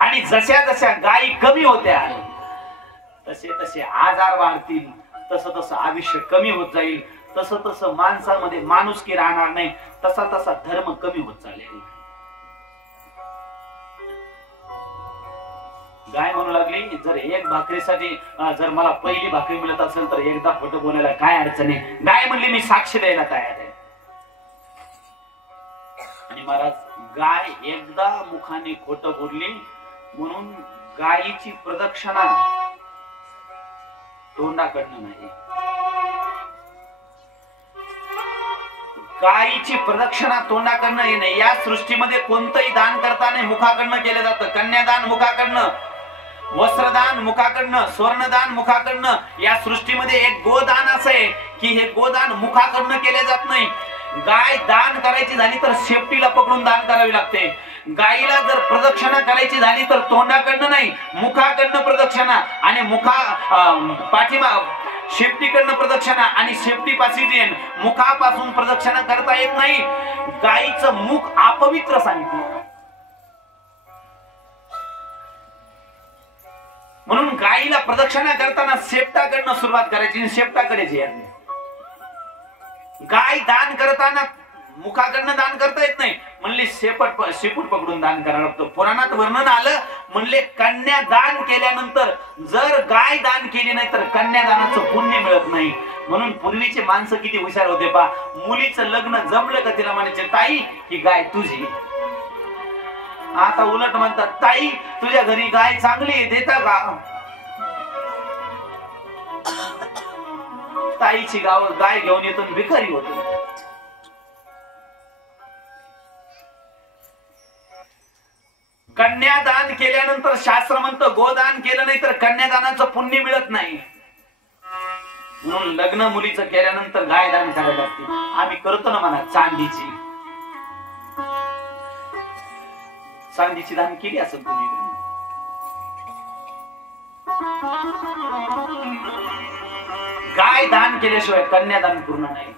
आणि जशा जशा गायी कमी होत्या तसे तसे आजार वाढतील, तसं तसं आयुष्य कमी होत जाईल, तसं तसं माणसामध्ये माणुसकी राहणार नाही, तसा तसा धर्म कमी होत चालेल. गाय म्हणू लागली, जर एक भाकरीसाठी जर मला पहिली भाकरी मिळत असेल तर एकदा खोटं बोलायला काय अडचण आहे. गाय म्हणली, मी साक्ष द्यायला तयार आहे. आणि महाराज, गाय एकदा मुखाने खोटं बोलली म्हणून गायीची प्रदक्षिणा तोंडाकडनं नाही. गायीची प्रदक्षिणा तोंडाकडनं हे नाही. या सृष्टीमध्ये कोणतंही दान करताना मुखाकडनं केलं जातं. कन्यादान मुखाकडनं, वस्त्रदान मुखाकडनं, स्वर्णदान मुखाकडनं. या सृष्टीमध्ये एक गोदान असं आहे की हे गोदान मुखाकडनं केले जात नाही. गाय दान करायची झाली तर शेपटीला पकडून दान करावी लागते. गायीला जर प्रदक्षिणा करायची झाली तर तोंडाकडनं नाही, मुखाकडनं प्रदक्षिणा. आणि पाठीमा शेपटीकडनं प्रदक्षिणा आणि शेपटीपाशी जे मुखापासून प्रदक्षिणा करता येत नाही. गायीचं मुख अपवित्र सांगितलं. म्हणून गायीला प्रदक्षिणा करताना शेपटाकडनं सुरुवात करायची आणि शेपटाकडे यायची. गाय दान करताना मुखाकडनं दान करता येत नाही, म्हणली शेपूट पकडून दान करावं लागतं. पुराणात वर्णन आलं, म्हणले कन्यादान केल्यानंतर जर गाय दान केली नाही तर कन्यादानाचं पुण्य मिळत नाही. म्हणून पूर्वीचे माणसं किती हुशार होते पा. मुलीचं लग्न जमलं का तिला म्हणायचे ताई ही गाय तुझी. आता उलट म्हणतात ताई तुझ्या घरी गाय चांगली आहे देता का. ताईची गाय घेऊन येतो भिकारी होतो. कन्यादान केल्यानंतर शास्त्र म्हणतं गोदान केलं नाही तर कन्यादानाचं पुण्य मिळत नाही. म्हणून लग्न मुलीचं केल्यानंतर गाय दान करायला लागते. आम्ही करतो ना म्हणा चांदीची दान केली असं तुम्ही. गाय दान केल्याशिवाय कन्यादान पूर्ण नाही.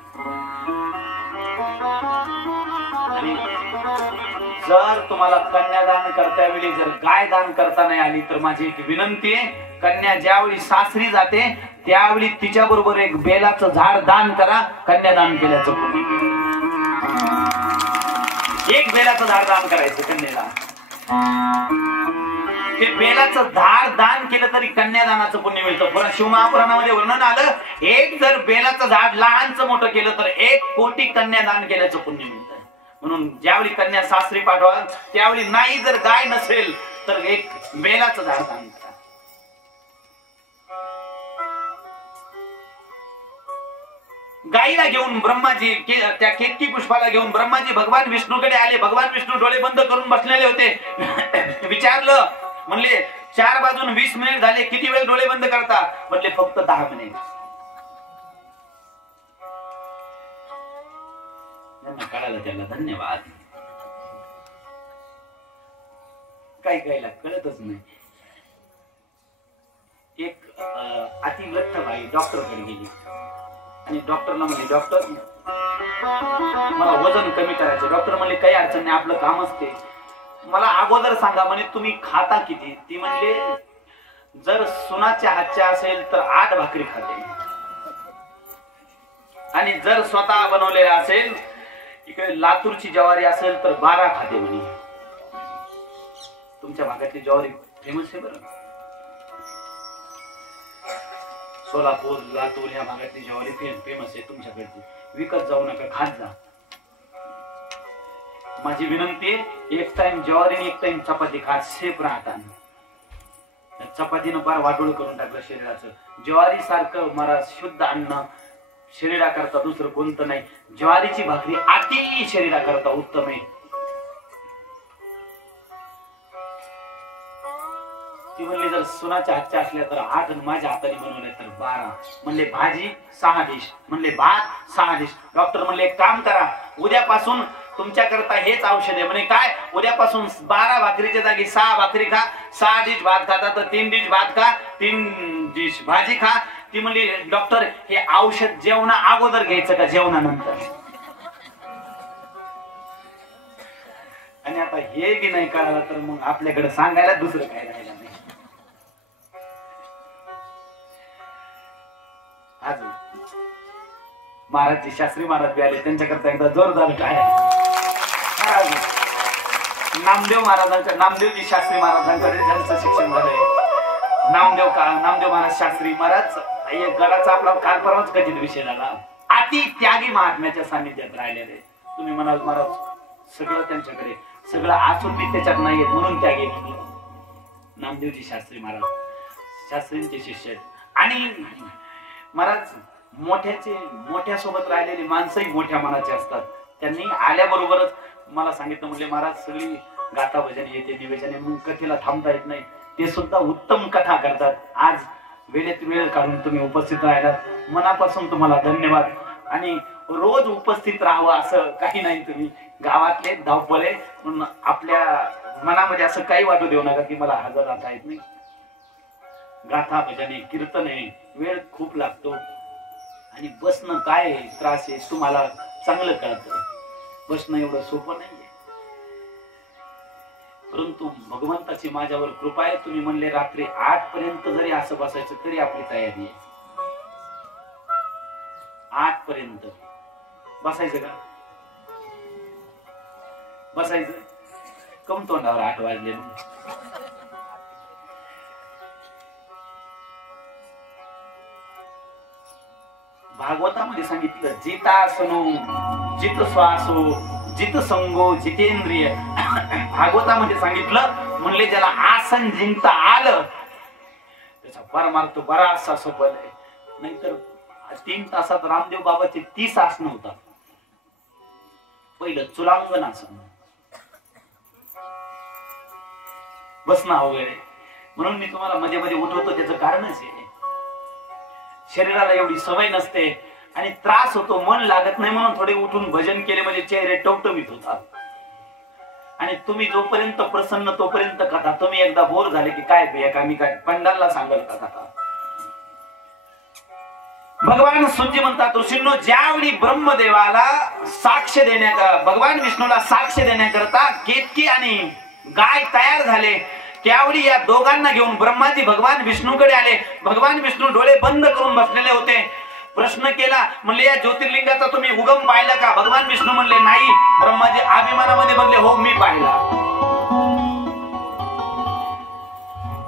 आणि जर तुम्हाला कन्यादान करता वेळी जर गाय दान करता नाही आली तर माझी एक विनंती आहे, कन्या ज्यावेळी सासरी जाते त्यावेळी तिच्या बरोबर एक बेलाचं झाड दान करा. कन्यादान केल्याचं पुण्य. एक बेलाचं झाड दान करायचं कन्याला. ते बेलाचं झाड दान केलं तरी कन्यादानाचं पुण्य मिळतं. पण शिवमहापुराणामध्ये वर्णन आलं एक जर बेलाचं झाड लहानचं मोठं केलं तर 1 कोटी कन्यादान केल्याचं पुण्य मिळतं. म्हणून ज्यावेळी कन्या सासरी पाठवा त्यावेळी नाही जर गाय नसेल तर एक बेलाचं झाड दान करा. गाईला घेऊन ब्रह्माजी त्या केतकी पुष्पाला घेऊन ब्रह्माजी भगवान विष्णूकडे आले. भगवान विष्णू डोळे बंद करून बसलेले होते. विचारलं म्हणले 4 वाजून 20 मिनिट झाले किती वेळ डोळे बंद करता. म्हणले फक्त 10 मिनिट. कळालं त्याला धन्यवाद. काही काहीला कळतच नाही. एक अतिव्रत बाई डॉक्टरकडे गेली आणि डॉक्टरला म्हणले डॉक्टर मला वजन कमी करायचं. डॉक्टर म्हणले काही अडचण नाही आपलं कामच ते. मला अगोदर सांगा म्हणे तुम्ही खाता किती. ती म्हणले जर सुनाच्या हातच्या असेल तर 8 भाकरी खाते आणि जर स्वतः बनवलेला असेल इकडे लातूरची ज्वारी असेल तर 12 खाते म्हणे. तुमच्या भागातली ज्वारी फेमस आहे बरं. सोलापूर लातूर या भागातली ज्वारी फेमस आहे तुमच्याकडची. विकत जाऊ नका खात जा. माझी विनंती आहे 1 टाइम ज्वारी आणि 1 टाइम चपाती खा. सेफ राहतात. चपातीनं फार वाटोळ करून टाकलं शरीराचं. ज्वारी सारखं मला शुद्ध अन्न शरीराकरता दुसरं कोणतं नाही. ज्वारीची भाकरी अति शरीराकरता उत्तम आहे. ती म्हणली जर सुनाच्या हातच्या असल्या तर 8 आणि माझ्या हाताने बनवल्या तर 12. म्हणले भाजी 6 डिश. म्हणले भात 6 डिश. डॉक्टर म्हणले एक काम करा उद्यापासून तुमच्याकरता हेच औषध आहे. म्हणे काय उद्यापासून 12 भाकरीच्या जागी 6 भाकरी खा. 6 डिश भात खाता तर 3 डिश भात खा. 3 डिश भाजी खा. ती म्हणली डॉक्टर हे औषध जेवणा अगोदर घ्यायचं का जेवणानंतर. आणि आता हे बी नाही कळालं तर मग आपल्याकडे सांगायला दुसरं काय राहिलं नाही. आज महाराजजी शास्त्री महाराज बी आले त्यांच्याकरता एकदा जोरदार काय. नामदेव महाराजांच्या नामदेवजी शास्त्री महाराजांकडे त्यांचं शिक्षण झालंय. नामदेव महाराज शास्त्री महाराज गडाचा आपला काल परवाच कथित विषय झाला. अति त्यागी महात्म्याच्या सानिध्यात राहिलेले. तुम्ही म्हणाल महाराज सगळं त्यांच्याकडे सगळं असून बी त्याच्यात नाहीये म्हणून त्यागी. नामदेवजी शास्त्री महाराज शास्त्रींचे शिष्य आणि महाराज मोठ्या सोबत राहिलेली माणसंही मोठ्या मनाचे असतात. त्यांनी आल्याबरोबरच मला सांगितलं म्हणले महाराज सगळी गाथा भजन येते निवेदन मग कथेला थांबता येत नाही. ते सुद्धा उत्तम कथा करतात. आज वेळेत वेळ काढून तुम्ही उपस्थित राहिलात मनापासून तुम्हाला धन्यवाद. आणि रोज उपस्थित राहावं असं काही नाही. तुम्ही गावातले धावपळे म्हणून आपल्या मनामध्ये असं काही वाटू देऊ नका की मला हजर राहता येत नाही. गाथा भजन आहे कीर्तन आहे वेळ खूप लागतो आणि बसणं काय त्रास आहे तुम्हाला चांगलं कळतं. बसणं एवढं सोपं नाहीये. परंतु भगवंताची माझ्यावर कृपा आहे. तुम्ही म्हणले रात्री 8 पर्यंत जरी असं बसायचं तरी आपली तयारी आहे. 8 पर्यंत बसायचं का बसायचं कम तोंडावर 8 वाजले. भागवतामध्ये सांगितलं जितासनो जित श्वासो जित संगो जितेंद्रिय. भागवतामध्ये सांगितलं म्हणले ज्याला आसन जिंकता आलं त्याचा परमार्थ बराचसा सफल आहे. नाहीतर 3 तासात रामदेव बाबाचे 30 आसन होतात. पहिलं चुलांगण आसन, बसणं वगैरे. म्हणून मी तुम्हाला मध्ये मध्ये उठवतो, त्याचं कारणच आहे शरीराला एवढी सवय नसते आणि त्रास होतो, मन लागत नाही म्हणून थोडे उठून भजन केले म्हणजे चेहरे टवटवीत होतात. आणि तुम्ही जोपर्यंत प्रसन्न तोपर्यंत कथा, तुम्ही एकदा बोर झाले की काय एका मी काय पंडालला सांगाल का कथा. भगवान सुजी म्हणतात ऋषींनो, ज्यावेळी ब्रह्मदेवाला साक्ष भगवान विष्णूला साक्ष देण्याकरता केतकी आणि गाय तयार झाले, त्यावेळी या दोघांना घेऊन ब्रह्माजी भगवान विष्णूकडे आले. भगवान विष्णू डोळे बंद करून बसलेले होते. प्रश्न केला, म्हणले या ज्योतिर्लिंगाचा तुम्ही उगम पाहिला का? भगवान विष्णू म्हणले नाही. ब्रह्माजी अभिमानामध्ये म्हणले हो मी पाहिला.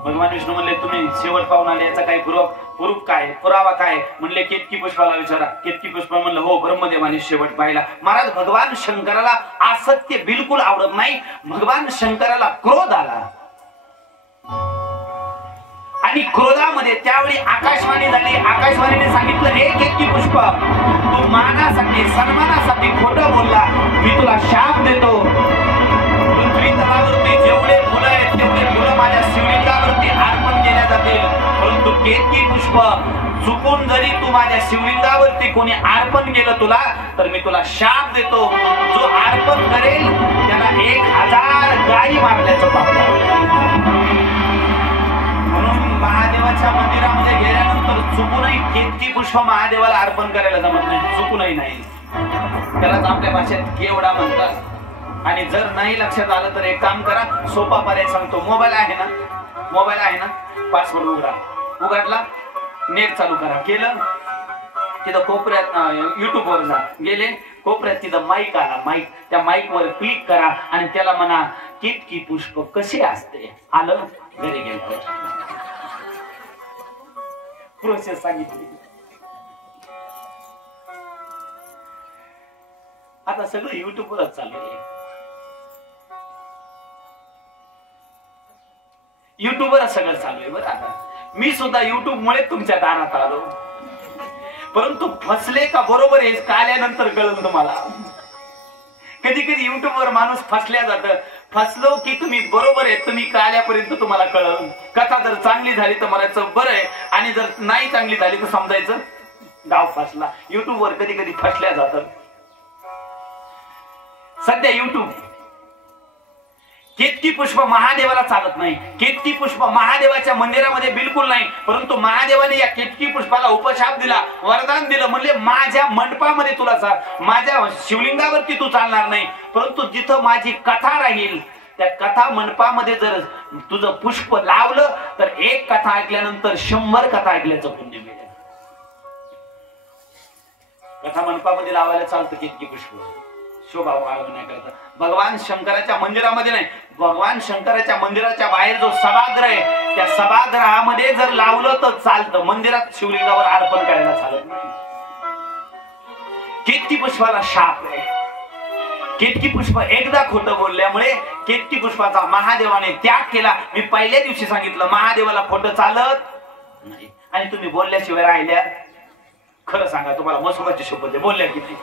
भगवान विष्णू म्हणले तुम्ही शेवट पाहून आले, याचा काही प्रूफ काय, पुरावा काय? म्हणले केतकी पुष्पाला विचारा. केतकी पुष्पा म्हणलं हो ब्रह्मदेवाने शेवट पाहिला. महाराज भगवान शंकराला असत्य बिलकुल आवडत नाही. भगवान शंकराला क्रोध आला आणि क्रोधामध्ये त्यावेळी आकाशवाणी झाली. आकाशवाणीने सांगितलं हे केतकी पुष्प, तू मानासाठी सन्मानासाठी खोटं बोलला, मी तुला शाप देतो. पृथ्वी तलावरती जेवढे फुलं आहेत तेवढे फुलं माझ्या शिवलिंगावरती अर्पण केल्या जातील, परंतु केतकी पुष्प चुकून जरी तू माझ्या शिवलिंगावरती कोणी अर्पण केलं तुला, तर मी तुला शाप देतो. जो अर्पण करेल त्याला 1000 गायी मारल्याचं पाप लागेल. म्हणून महादेवाच्या मंदिरामध्ये गेल्यानंतर चुकूनही केतकी पुष्प महादेवाला अर्पण करायला जमत नाही, चुकूनही नाही. त्यालाच आपल्या भाषेत केवडा म्हणतात. आणि जर नाही लक्षात आलं तर एक काम करा, सोपा पर्याय सांगतो. मोबाईल आहे ना, पासवर्ड उघडला, नेट चालू करा. केलं तिथं कोपऱ्यात युट्यूबवर जा, गेले कोपऱ्यात तिथं माईक आला, माईक, त्या माईक वर क्लिक करा आणि त्याला म्हणा केतकी पुष्प कसे असते. आलं, घरी गेलं, प्रोसेस सांगितली. आता सगळं युट्यूबवरच चालू आहे. युट्यूबवर सगळं चालू आहे. बरं, आता मी सुद्धा युट्यूब मुळे तुमच्या दारात आलो, परंतु फसले का बरोबर हे काल्यानंतर कळलं तुम्हाला. कधी कधी युट्यूबवर माणूस फसल्या जात. फसलो की तुम्ही बरोबर आहे, तुम्ही काल्यापर्यंत तुम्हाला कळलं. कथा जर चांगली झाली तर म्हणायचं बरं आहे, आणि जर नाही चांगली झाली तर समजायचं डाव फसला. युट्यूबवर कधी कधी फसल्या जातात. सध्या युट्यूब केतकी पुष्प महादेवाला चालत नाही. केतकी पुष्प महादेवाच्या मंदिरामध्ये बिलकुल नाही, परंतु महादेवाने या केतकी पुष्पाला उपशाप दिला, वरदान दिलं. म्हणले माझ्या मंडपामध्ये तुला चाल, माझ्या शिवलिंगावरती तू चालणार नाही, परंतु जिथं माझी कथा राहील त्या कथा मंडपामध्ये जर तुझं पुष्प लावलं तर 1 कथा ऐकल्यानंतर 100 कथा ऐकल्याचं पुण्य मिळेल. कथा मंडपामध्ये लावायला चालतं केतकी पुष्प, शोभा वाढवण्याकरता. भगवान शंकराच्या मंदिरामध्ये नाही, भगवान शंकराच्या मंदिराच्या बाहेर जो सभागृह आहे त्या सभागृहामध्ये जर लावलं तर चालतं, मंदिरात शिवलिंगावर अर्पण करायला चालत नाही. केतकी पुष्पाला शाप आहे. केतकी पुष्प एकदा खोटं बोलल्यामुळे केतकी पुष्पाचा महादेवाने त्याग केला. मी पहिल्या दिवशी सांगितलं महादेवाला खोटं चालत नाही. आणि तुम्ही बोलल्याशिवाय राहिल्या, खरं सांगा तुम्हाला मसोबाची शपथ आहे, बोलल्या की नाही?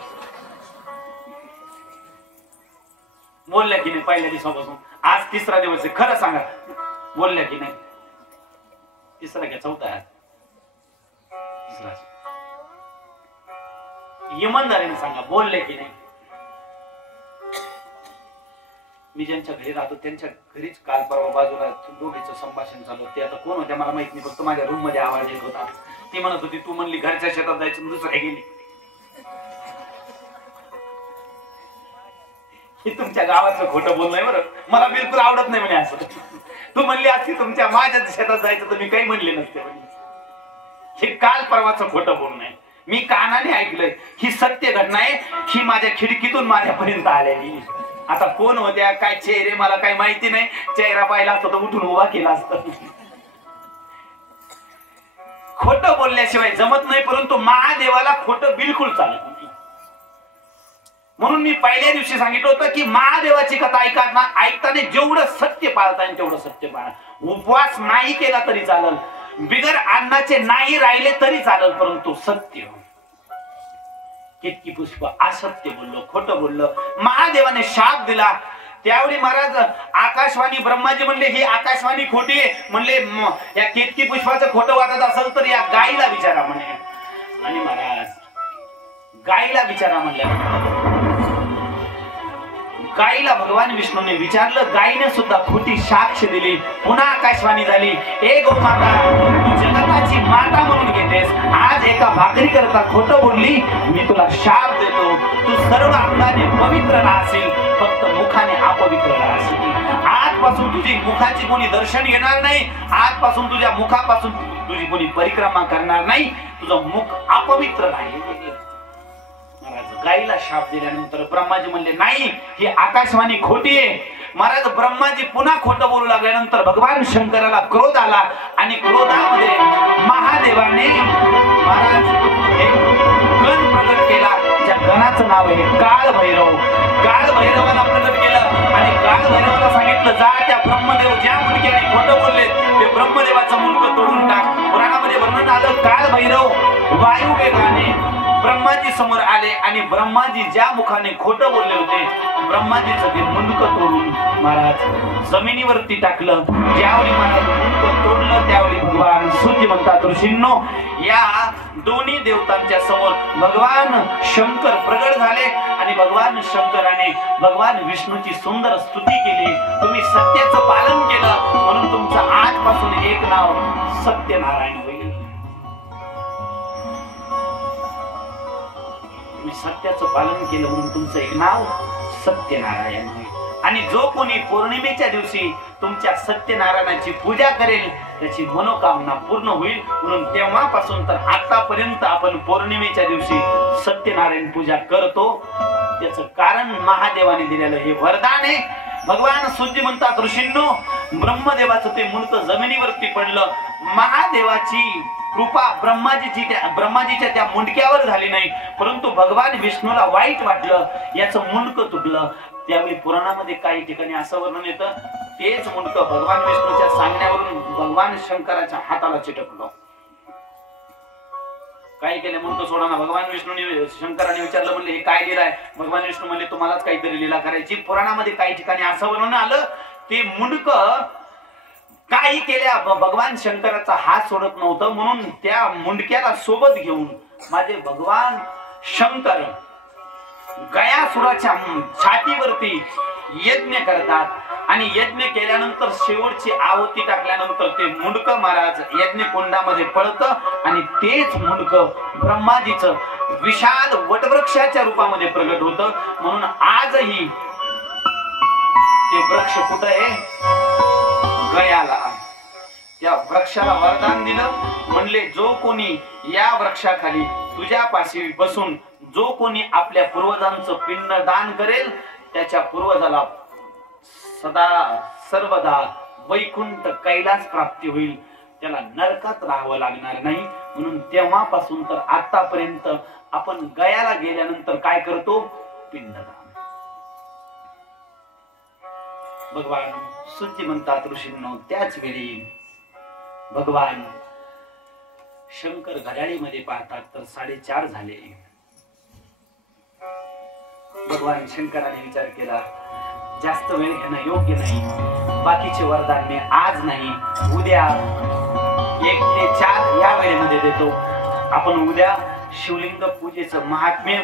बोलल्या की नाही? पहिल्या दिवसापासून आज 3रा दिवस आहे, खरं सांगा बोलल्या की नाही? 3रा घ्या, 4था आहे, 3रा. इमानदारीने सांगा बोलले की नाही? मी ज्यांच्या घरी राहतो त्यांच्या घरीच काल परवा बाजूला दोघीचं संभाषण चालू. ते आता कोण होत्या मला माहित नाही, फक्त माझ्या रूम मध्ये आवाज येत होता. ती म्हणत होती तू म्हणली घरच्या शेतात जायचं, दुसऱ्या गेली. हे तुमच्या गावातलं खोटं बोलणं बरं, मला बिलकुल आवडत नाही म्हणे असं. तू म्हणली असती तुमच्या माझ्या शेतात जायचं तर मी काही म्हणले नसते म्हणे. हे काल परवाचं खोटं बोलणं आहे, मी कानाने ऐकलंय. ही सत्य घटना आहे, ही माझ्या खिडकीतून माझ्यापर्यंत आलेली. आता कोण होत्या काय चेहरे मला काही माहिती नाही, चेहरा पाहिला असतो तर उठून उभा केला असत. खोटं बोलल्याशिवाय जमत नाही, परंतु महादेवाला खोटं बिलकुल चालत नाही. म्हणून मी पहिल्या दिवशी सांगितलं होतं की महादेवाची कथा ऐकताना जेवढं सत्य पाळता येईल तेवढं सत्य पाळा. उपवास नाही केला तरी चालेल, बिगर अन्नाचे नाही राहिले तरी चालेल, परंतु सत्य. केतकी पुष्प असत्य बोललो, खोटं बोललो, महादेवाने शाप दिला. त्यावेळी महाराज आकाशवाणी ब्रह्माजी म्हणले ही आकाशवाणी खोटी आहे. म्हणले या केतकी पुष्पाचं खोटं वाटत असेल तर या गायीला विचारा म्हणे. आणि महाराज गायीला विचारा म्हणल्या. गायीला भगवान विष्णूने विचारलं, गायीने सुद्धा खोटी साक्ष दिली. पुन्हा आकाशवाणी झाली, ए गो माता, तू जगताची माता म्हणून घेतेस, आज एका भाकरी करता खोटं बोलली, मी तुला शाप देतो. तू सर्व अंगाने पवित्र राहशील, फक्त मुखाने अपवित्र राहशील. आजपासून तुझी मुखाची कोणी दर्शन घेणार नाही, आजपासून तुझ्या मुखापासून तुझी कोणी परिक्रमा करणार नाही, तुझं मुख अपवित्र राहील. गायीला शाप दिल्यानंतर ब्रह्माजी म्हणले नाही, ही आकाशवाणी खोटी आहे. महाराज ब्रह्माजी पुन्हा खोटं बोलू लागल्यानंतर भगवान शंकराला क्रोध आला आणि क्रोधामध्ये महादेवाने महाराज एक गण प्रकट केला, ज्या गणाचं नाव आहे काळ भैरव. काळ भैरवाला प्रकट केलं आणि काळ भैरवाला सांगितलं, जा त्या ब्रह्मदेव ज्या मुंडक्याने खोटं बोलले ते ब्रह्मदेवाचं मुंडकं तोडून टाक. पुराणामध्ये वर्णन आलं, काळ भैरव वायू वेगाने ब्रह्माजी समोर आले आणि ब्रह्माजी ज्या मुखाने खोटं बोलले होते ब्रह्माजीचं ते मुंडकं तोडून महाराज जमिनीवरती टाकलं. ज्यावेळी महाराज मुंडकं तोडलं त्यावेळी भगवान सूर्य म्हणतात, ऋषींनो, या दोन्ही देवतांच्या समोर भगवान शंकर प्रगट झाले आणि भगवान शंकराने भगवान विष्णूची सुंदर स्तुती केली. तुम्ही सत्याचं पालन केलं म्हणून तुमचं आजपासून एक नाव सत्यनारायण होईल. सत्याचं पालन केलं म्हणून तुमचं एक नाव सत्यनारायण होईल. आणि जो कोणी पौर्णिमेच्या दिवशी तुमच्या सत्यनारायणाची पूजा करेल त्याची मनोकामना पूर्ण होईल. म्हणून तेव्हापासून तर आतापर्यंत आपण पौर्णिमेच्या दिवशी सत्यनारायण पूजा करतो. त्याचं कारण महादेवाने दिलेलं हे वरदान आहे. भगवान सूर्य म्हणतात, ऋषींनो, ब्रह्मदेवाचं ते मुंडकं जमिनीवरती पडलं. महादेवाची कृपा ब्रह्माजीच्या त्या मुंडक्यावर झाली नाही, परंतु भगवान विष्णूला वाईट वाटलं, याचं मुंडकं तुटलं. त्यावेळी पुराणामध्ये काही ठिकाणी असं वर्णन येतं, तेच मुंडकं भगवान विष्णूच्या सांगण्यावरून भगवान शंकराच्या हाताला चिटकलं. काय केलं मुंडकं सोडा. भगवान विष्णूने शंकराने विचारलं, म्हणले हे काय लिहिलंय. भगवान विष्णू म्हणले तुम्हालाच काहीतरी लीला करायची. पुराणामध्ये काही ठिकाणी असं वर्णन आलं, ते मुंडकं काही केल्या भगवान शंकराचा हात सोडत नव्हतं, म्हणून त्या मुंडक्याला सोबत घेऊन माझे भगवान शंकर गयासुराच्या छातीवरती यज्ञ करतात आणि यज्ञ केल्यानंतर शेवटची आहुती टाकल्यानंतर ते मुंडकं महाराज यज्ञ कुंडामध्ये पडतं आणि तेच मुंडकं ब्रह्माजीचं विशाल वटवृक्षाच्या रूपामध्ये प्रगट होतं. म्हणून आजही ते वृक्ष कुठं आहे, गयाला. त्या वृक्षाला वरदान दिलं, म्हणले जो कोणी या वृक्षाखाली तुझ्यापाशी बसून जो कोणी आपल्या पूर्वजांचं पिंड दान करेल त्याच्या पूर्वजाला सदा सर्वदा वैकुंठ कैलास प्राप्ती होईल, त्याला नरकात राहावं लागणार नाही. म्हणून तेव्हापासून तर आतापर्यंत आपण गयाला गेल्यानंतर काय करतो, पिंडदान. भगवान सूर्य म्हणतात, ऋषींनो, त्याच वेळी भगवान शंकर घड्याळीमध्ये पाहतात तर 4:30 झाले. भगवान शंकराने विचार केला, जास्त वेळ घेणं योग्य नाही. बाकीचे वरदान मी आज नाही, उद्या 1 ते 4 या वेळेमध्ये देतो. आपण उद्या शिवलिंग पूजेचं महात्म्य,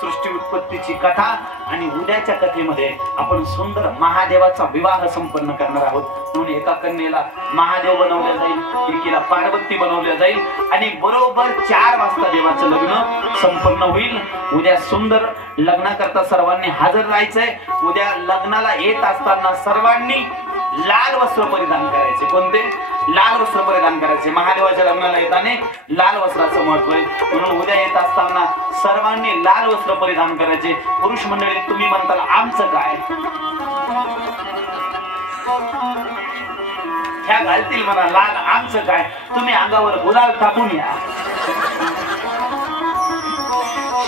सृष्टी उत्पत्तीची कथा आणि उद्याच्या कथेमध्ये आपण सुंदर महादेवाचा विवाह संपन्न करणार आहोत. म्हणून एका कन्येला महादेव बनवल्या जाईल, एकीला पार्वती बनवल्या जाईल आणि बरोबर 4 वाजता देवाचं लग्न संपन्न होईल. उद्या सुंदर लग्नाकरता सर्वांनी हजर राहायचंय. उद्या लग्नाला येत असताना सर्वांनी लाल वस्त्र परिधान करायचे. कोणते? लाल वस्त्र परिधान करायचे. महादेवाच्या लग्नाला येताना लाल वस्त्राचं महत्व आहे. म्हणून उद्या येत असताना सर्वांनी लाल वस्त्र परिधान करायचे. पुरुष मंडळी तुम्ही म्हणताल आमचं काय, ह्या घालतील म्हणा लाल, आमचं काय, तुम्ही अंगावर गुलाल टाकून या.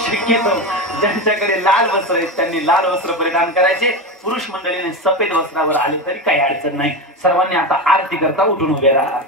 शक्यतो ज्यांच्याकडे लाल वस्त्र आहेत त्यांनी लाल वस्त्र परिधान करायचे. पुरुष मंडळीने सफेद वस्त्रावर आले तरी काही अडचण नाही. सर्वांनी आता आरती करता उठून उभे राहा.